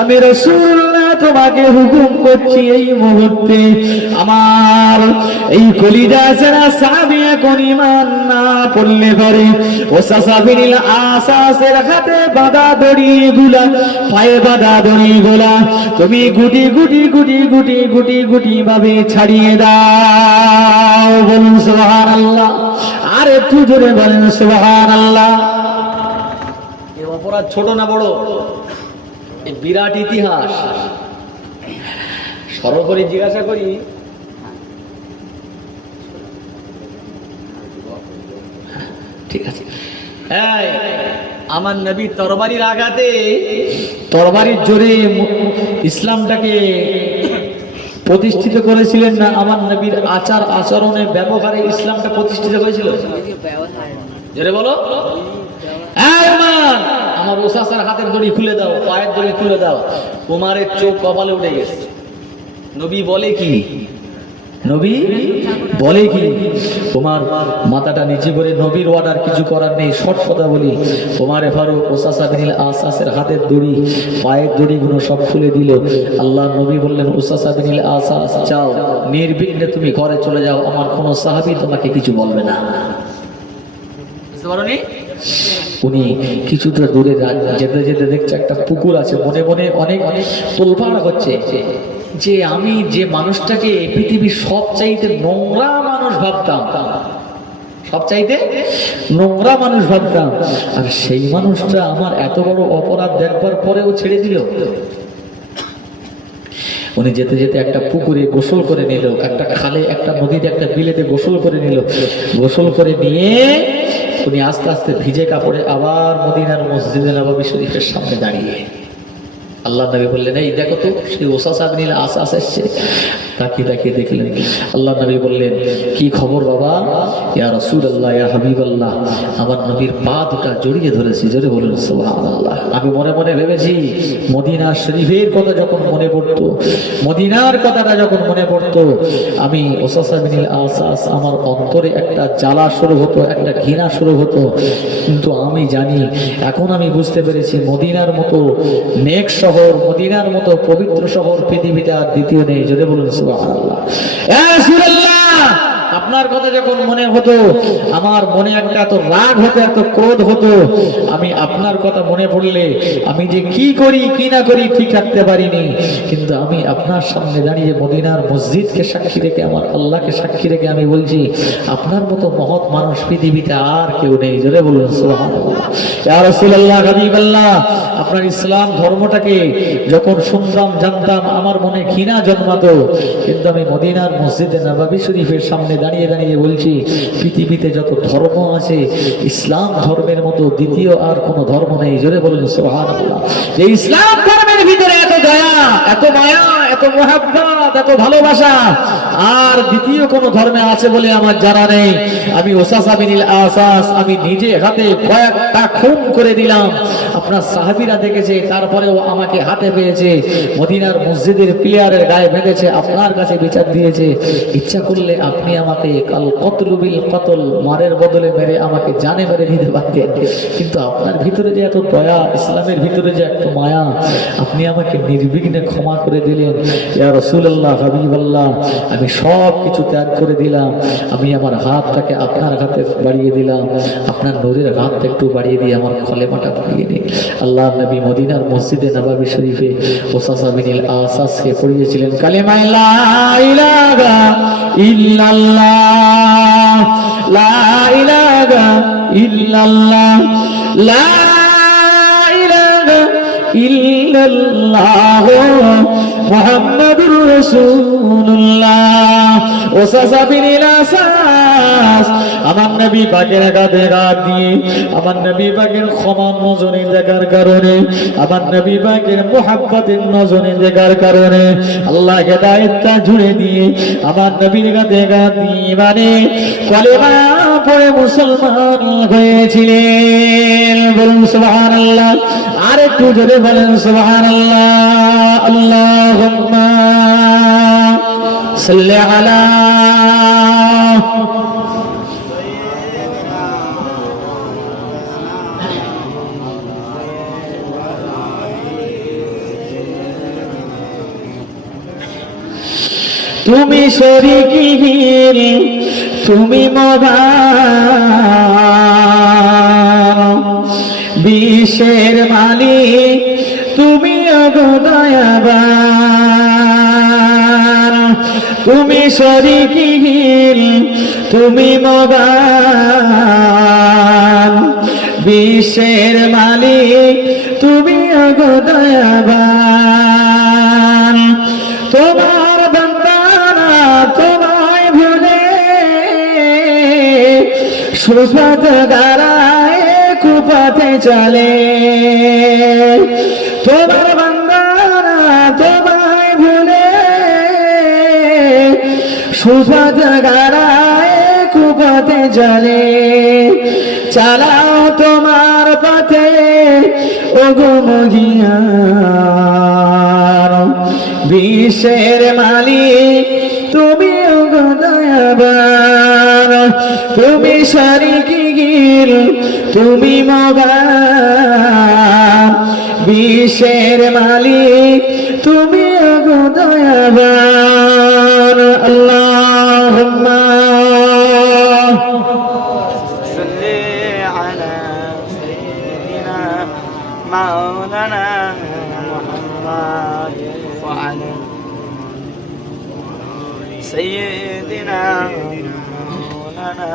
আমি রাসূলুল্লাহ তোমাকে হুকুম করছি, এই মুহূর্তে আমার এই কলিজা ছাড়া সাহাবী এখন ঈমান না পড়লে পরে ওসাসা বিন আসাসের হাতে বাঁধা দড়িগুলা, পায়ে বাঁধা দড়িগুলা তুমি গুটি গুটি গুটি গুটি গুটি গুটি ভাবে ছাড়িয়ে দাও। বলুন সুবহানাল্লাহ। আর একটু জোরে বলেন সুবহানাল্লাহ। এই অপরাধ ছোট না বড়? বিরাট ইতিহাস। সরল করে জিজ্ঞাসা করি, ঠিক আছে, আমার নবী তরবারির আঘাতে, তরবারির জোরে ইসলামটাকে প্রতিষ্ঠিত করেছিলেন না? আমার নবীর আচার আচরণে ব্যবহারে ইসলামটা প্রতিষ্ঠিত হয়েছিল। জোরে বলো। আমার ওসাসার হাতের দড়ি খুলে দাও, পায়ের দড়ি খুলে দাও। উমরের চোখ কপালে উঠে গেছে। নবী বলে কি? নবী বলে কি? তোমার মাথাটা নিচে করে, নবীর অর্ডার, কিছু করার নেই, শর্ট কথা বলি। ওমরে ফারুক ওসাসা বিন আসাসের হাতের দড়ি, পায়ের দড়িগুলো সব খুলে দিল। আল্লাহ নবী বললেন, ওসাসা বিন আসাস, যাও, নির্বিঘ্নে তুমি ঘরে চলে যাও, আমার কোনো সাহাবী তোমাকে কিছু বলবে না। বুঝতে পারোনি? উনি কিছুটা দূরে যেতে যেতে দেখছে একটা পুকুর আছে, মনে মনে অনেক অনেক তোলপাড় হচ্ছে যে আমি যে মানুষটাকে পৃথিবীর সবচাইতে নোংরা মানুষ ভাবতাম, সবচাইতে নোংরা মানুষ ভাবতাম, আর সেই মানুষটা আমার এত বড় অপরাধ দেখবার পরেও ছেড়ে দিল। উনি যেতে যেতে একটা পুকুরে গোসল করে নিল, একটা খালে, একটা নদীতে, একটা বিলেতে গোসল করে নিল। গোসল করে নিয়ে উনি আস্তে আস্তে ভিজে কাপড়ে আবার মদিনার মসজিদে নববী শরীফের সামনে দাঁড়িয়ে আল্লাহ নবী বললেন, এই দেখো তো সেই ওসাসা বিন আসাস এসছে। তাকিয়ে তাকিয়ে দেখলেন, আল্লাহ নবী বললেন, কি খবর বাবা? ইয়া রাসূলুল্লাহ, ইয়া হাবিবাল্লাহ, আমার নবীর পা দুটা জড়িয়ে ধরেছি। জোরে বলুন সুবহানাল্লাহ। আমি মনে মনে ভেবেছি, মদিনা শরীফের কথা যখন মনে পড়তো, মদিনার কথাটা যখন মনে পড়তো, আমি ওসাসা বিন আসাস আমার অন্তরে একটা জ্বালা শুরু হতো, একটা ঘৃণা শুরু হতো। কিন্তু আমি জানি, এখন আমি বুঝতে পেরেছি, মদিনার মতো নেক শহর, মদিনার মতো পবিত্র শহর পৃথিবীতে আর দ্বিতীয় নেই। যদি বলুন সুবহানাল্লাহ। ইয়া রাসূলুল্লাহ, আপনার কথা যখন মনে হতো, আমার মনে একটা এত রাগ হতো, এত ক্রোধ হতো। আমি আপনার কথা মনে পড়লে আমি যে কি করি কি না করি ঠিক রাখতে পারিনি। কিন্তু আমি আপনার সামনে দাঁড়িয়ে মদিনার মসজিদকে সাক্ষী রেখে, আমার আল্লাহকে সাক্ষী রেখে আমি বলছি, আপনার মতো মহৎ মানুষ পৃথিবীতে আর কেউ নেই। জোরে বলুন সুবহানাল্লাহ। ইয়া রাসূলুল্লাহ, হাবিবাল্লাহ, আপনার ইসলাম ধর্মটাকে যখন শুনতাম, জানতাম, আমার মনে ঘৃণা জন্মাতো। কিন্তু আমি মদিনার মসজিদে নববী শরীফের সামনে দাঁড়িয়ে দাঁড়িয়ে বলছি, পৃথিবীতে যত ধর্ম আছে, ইসলাম ধর্মের মতো দ্বিতীয় আর কোনো ধর্ম নেই। জোরে বলুন সুবহানাল্লাহ। এই ইসলাম ধর্মের ভিতরে এত দয়া, এত মায়া, এত মুহাব্বত, এত ভালোবাসা আর দ্বিতীয় কোন ধর্মে আছে বলে আমার জানা নেই। আমি ওসাসা বিন আসাস আমি নিজে হাতে কয়েকটা খুন করে দিলাম। আপনার সাহাবীরা দেখেছে, তারপরেও আমাকে হাতে পেয়েছে, মদিনার মসজিদের প্লেয়ারের গায়ে বেঁধেছে, আপনার কাছে বিচার দিয়েছে। ইচ্ছা করলে আপনি আমাকে কাল কতল বিল কতল, মারের বদলে মেরে আমাকে জানে মেরে দিতে পারতেন। কিন্তু আপনার ভিতরে যে এত দয়া, ইসলামের ভিতরে যে এত মায়া, আপনি আমাকে নির্বিঘ্নে ক্ষমা করে দিলেন। ইয়া রাসূলুল্লাহ, হাবিবাল্লাহ, আমি সব কিছু ত্যাগ করে দিলাম। আমি আমার হাতটাকে আপনার হাতে বাড়িয়ে দিলাম। আপনার নূরের হাতটা একটু বাড়িয়ে দিয়ে আমার কলেমাটা বাড়িয়ে দিন। আল্লাহ নবী মদিনার মসজিদে নববী শরীফে ওসাসা বিন আসাসকে পড়িয়েছিলেন কালেমা লা ইলাহা ইল্লাল্লাহ, লা ইলাহা ইল্লাল্লাহ, লা ইলাহা ইল্লাল্লাহ মুহাম্মাদুর রাসূলুল্লাহ। ওসাসা বিন আসাস আমার নবী পাকের কাঁধে হাত দিয়ে, আমার নবী পাকের ক্ষমার নজরে দেখার কারণে, আমার নবী পাকের মুহাব্বতের নজরে দেখার কারণে আল্লাহ হেদায়েতটা জুড়ে দিয়ে আমার নবীর কাঁধে হাত দিয়ে মানে কলেমা পড়ে মুসলমান হয়েছিলেন। বলুন সুবহানাল্লাহ। আর একটু জোরে বলেন সুবহানাল্লাহ। আল্লাহুম্মা সাল্লি আলা তুমি শরীকিহীন, তুমি মহান, বিশ্বের মালিক তুমি দয়াবান। তুমি শরীকিহীন, তুমি মহান, বিশ্বের মালিক তুমি দয়াবান। তোমার বান্দারা তোমায় ভুলে সুপথ দাঁড়ায় কুপথে চলে। তোমার বান্দারা তোমায় ভুলে সুপথ দাঁড়ায় কুপথে চলে। চালাও তোমার পথে ওগো মহিয়ান, বিশ্বের মালিক তুমি ওগো দয়াবান। তুমি শরীকিহীন, তুমি মহান, বিশ্বের মালিক তুমি ওগো দয়াবান। আল্লাহুম্মা সাল্লি আলা সাইয়্যিদিনা মাওলানা মুহাম্মদ ওয়া আলা সাইয়্যিদিনা মাওলানা।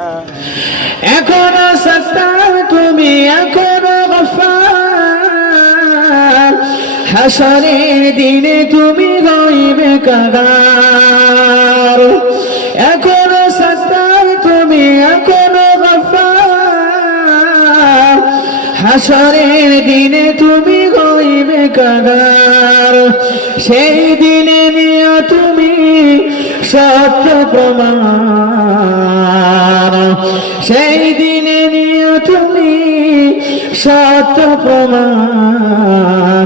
এখনো সত্তার তুমি, এখনো গফফার, হাসরের দিনে তুমি হইবে কাগার। এখনো সত্তার তুমি, এখনো গফফার, হাসরের দিনে তুমি হইবে হইবে কাগার, সেই দিনে নিয়ে তুমি সত্য প্রমাণ, সেই দিনে নিয়ে তুমি সত্য প্রমাণ।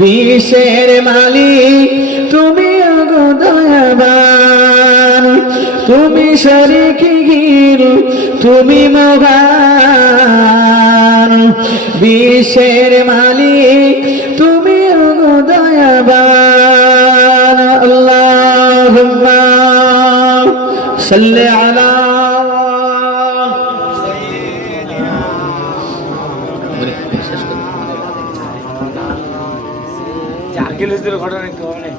বিশ্বের মালিক তুমি গো দয়াবান, তুমি শরীকহীন তুমি মহান। বিশ্বের মালিক তুমি গো দয়াবান। আল্লাহুম্মা সাল্লি আলা আর্কিলজির ঘটনা একটু হবে না।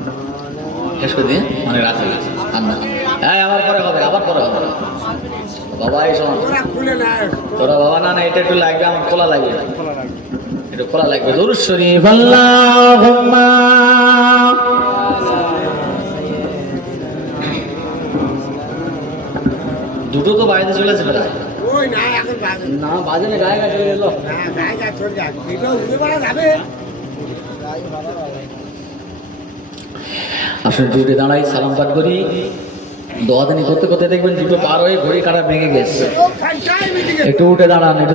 শেষ করে দিয়ে মানে রাত হয়ে গেছে। হ্যাঁ আবার পরে হবে, আবার পরে হবে। বাবা এই সময় ওরা খুলে না তোরা বাবা না না এটা একটু লাগবে, আমার খোলা লাগবে, একটু খোলা লাগবে। দুরূদ শরীফ আল্লাহুম্মা দুটো তো বাইরে চলে যাবে না, ওই না এখন বাজে না বাজে না, গায়ে গায়ে চলে গেল। না গায়ে গায়ে চলে যাক এটা উড়ে বেড়া যাবে আসলে দুটো দাঁড়াই সালাম পাঠ করি, দোয়া দানি করতে করতে দেখবেন দুটো পার হয়ে ঘড়ি কাটা ভেঙে গেছে। ও খাই খাই মিটিং একটু উঠে দাঁড়ান, একটু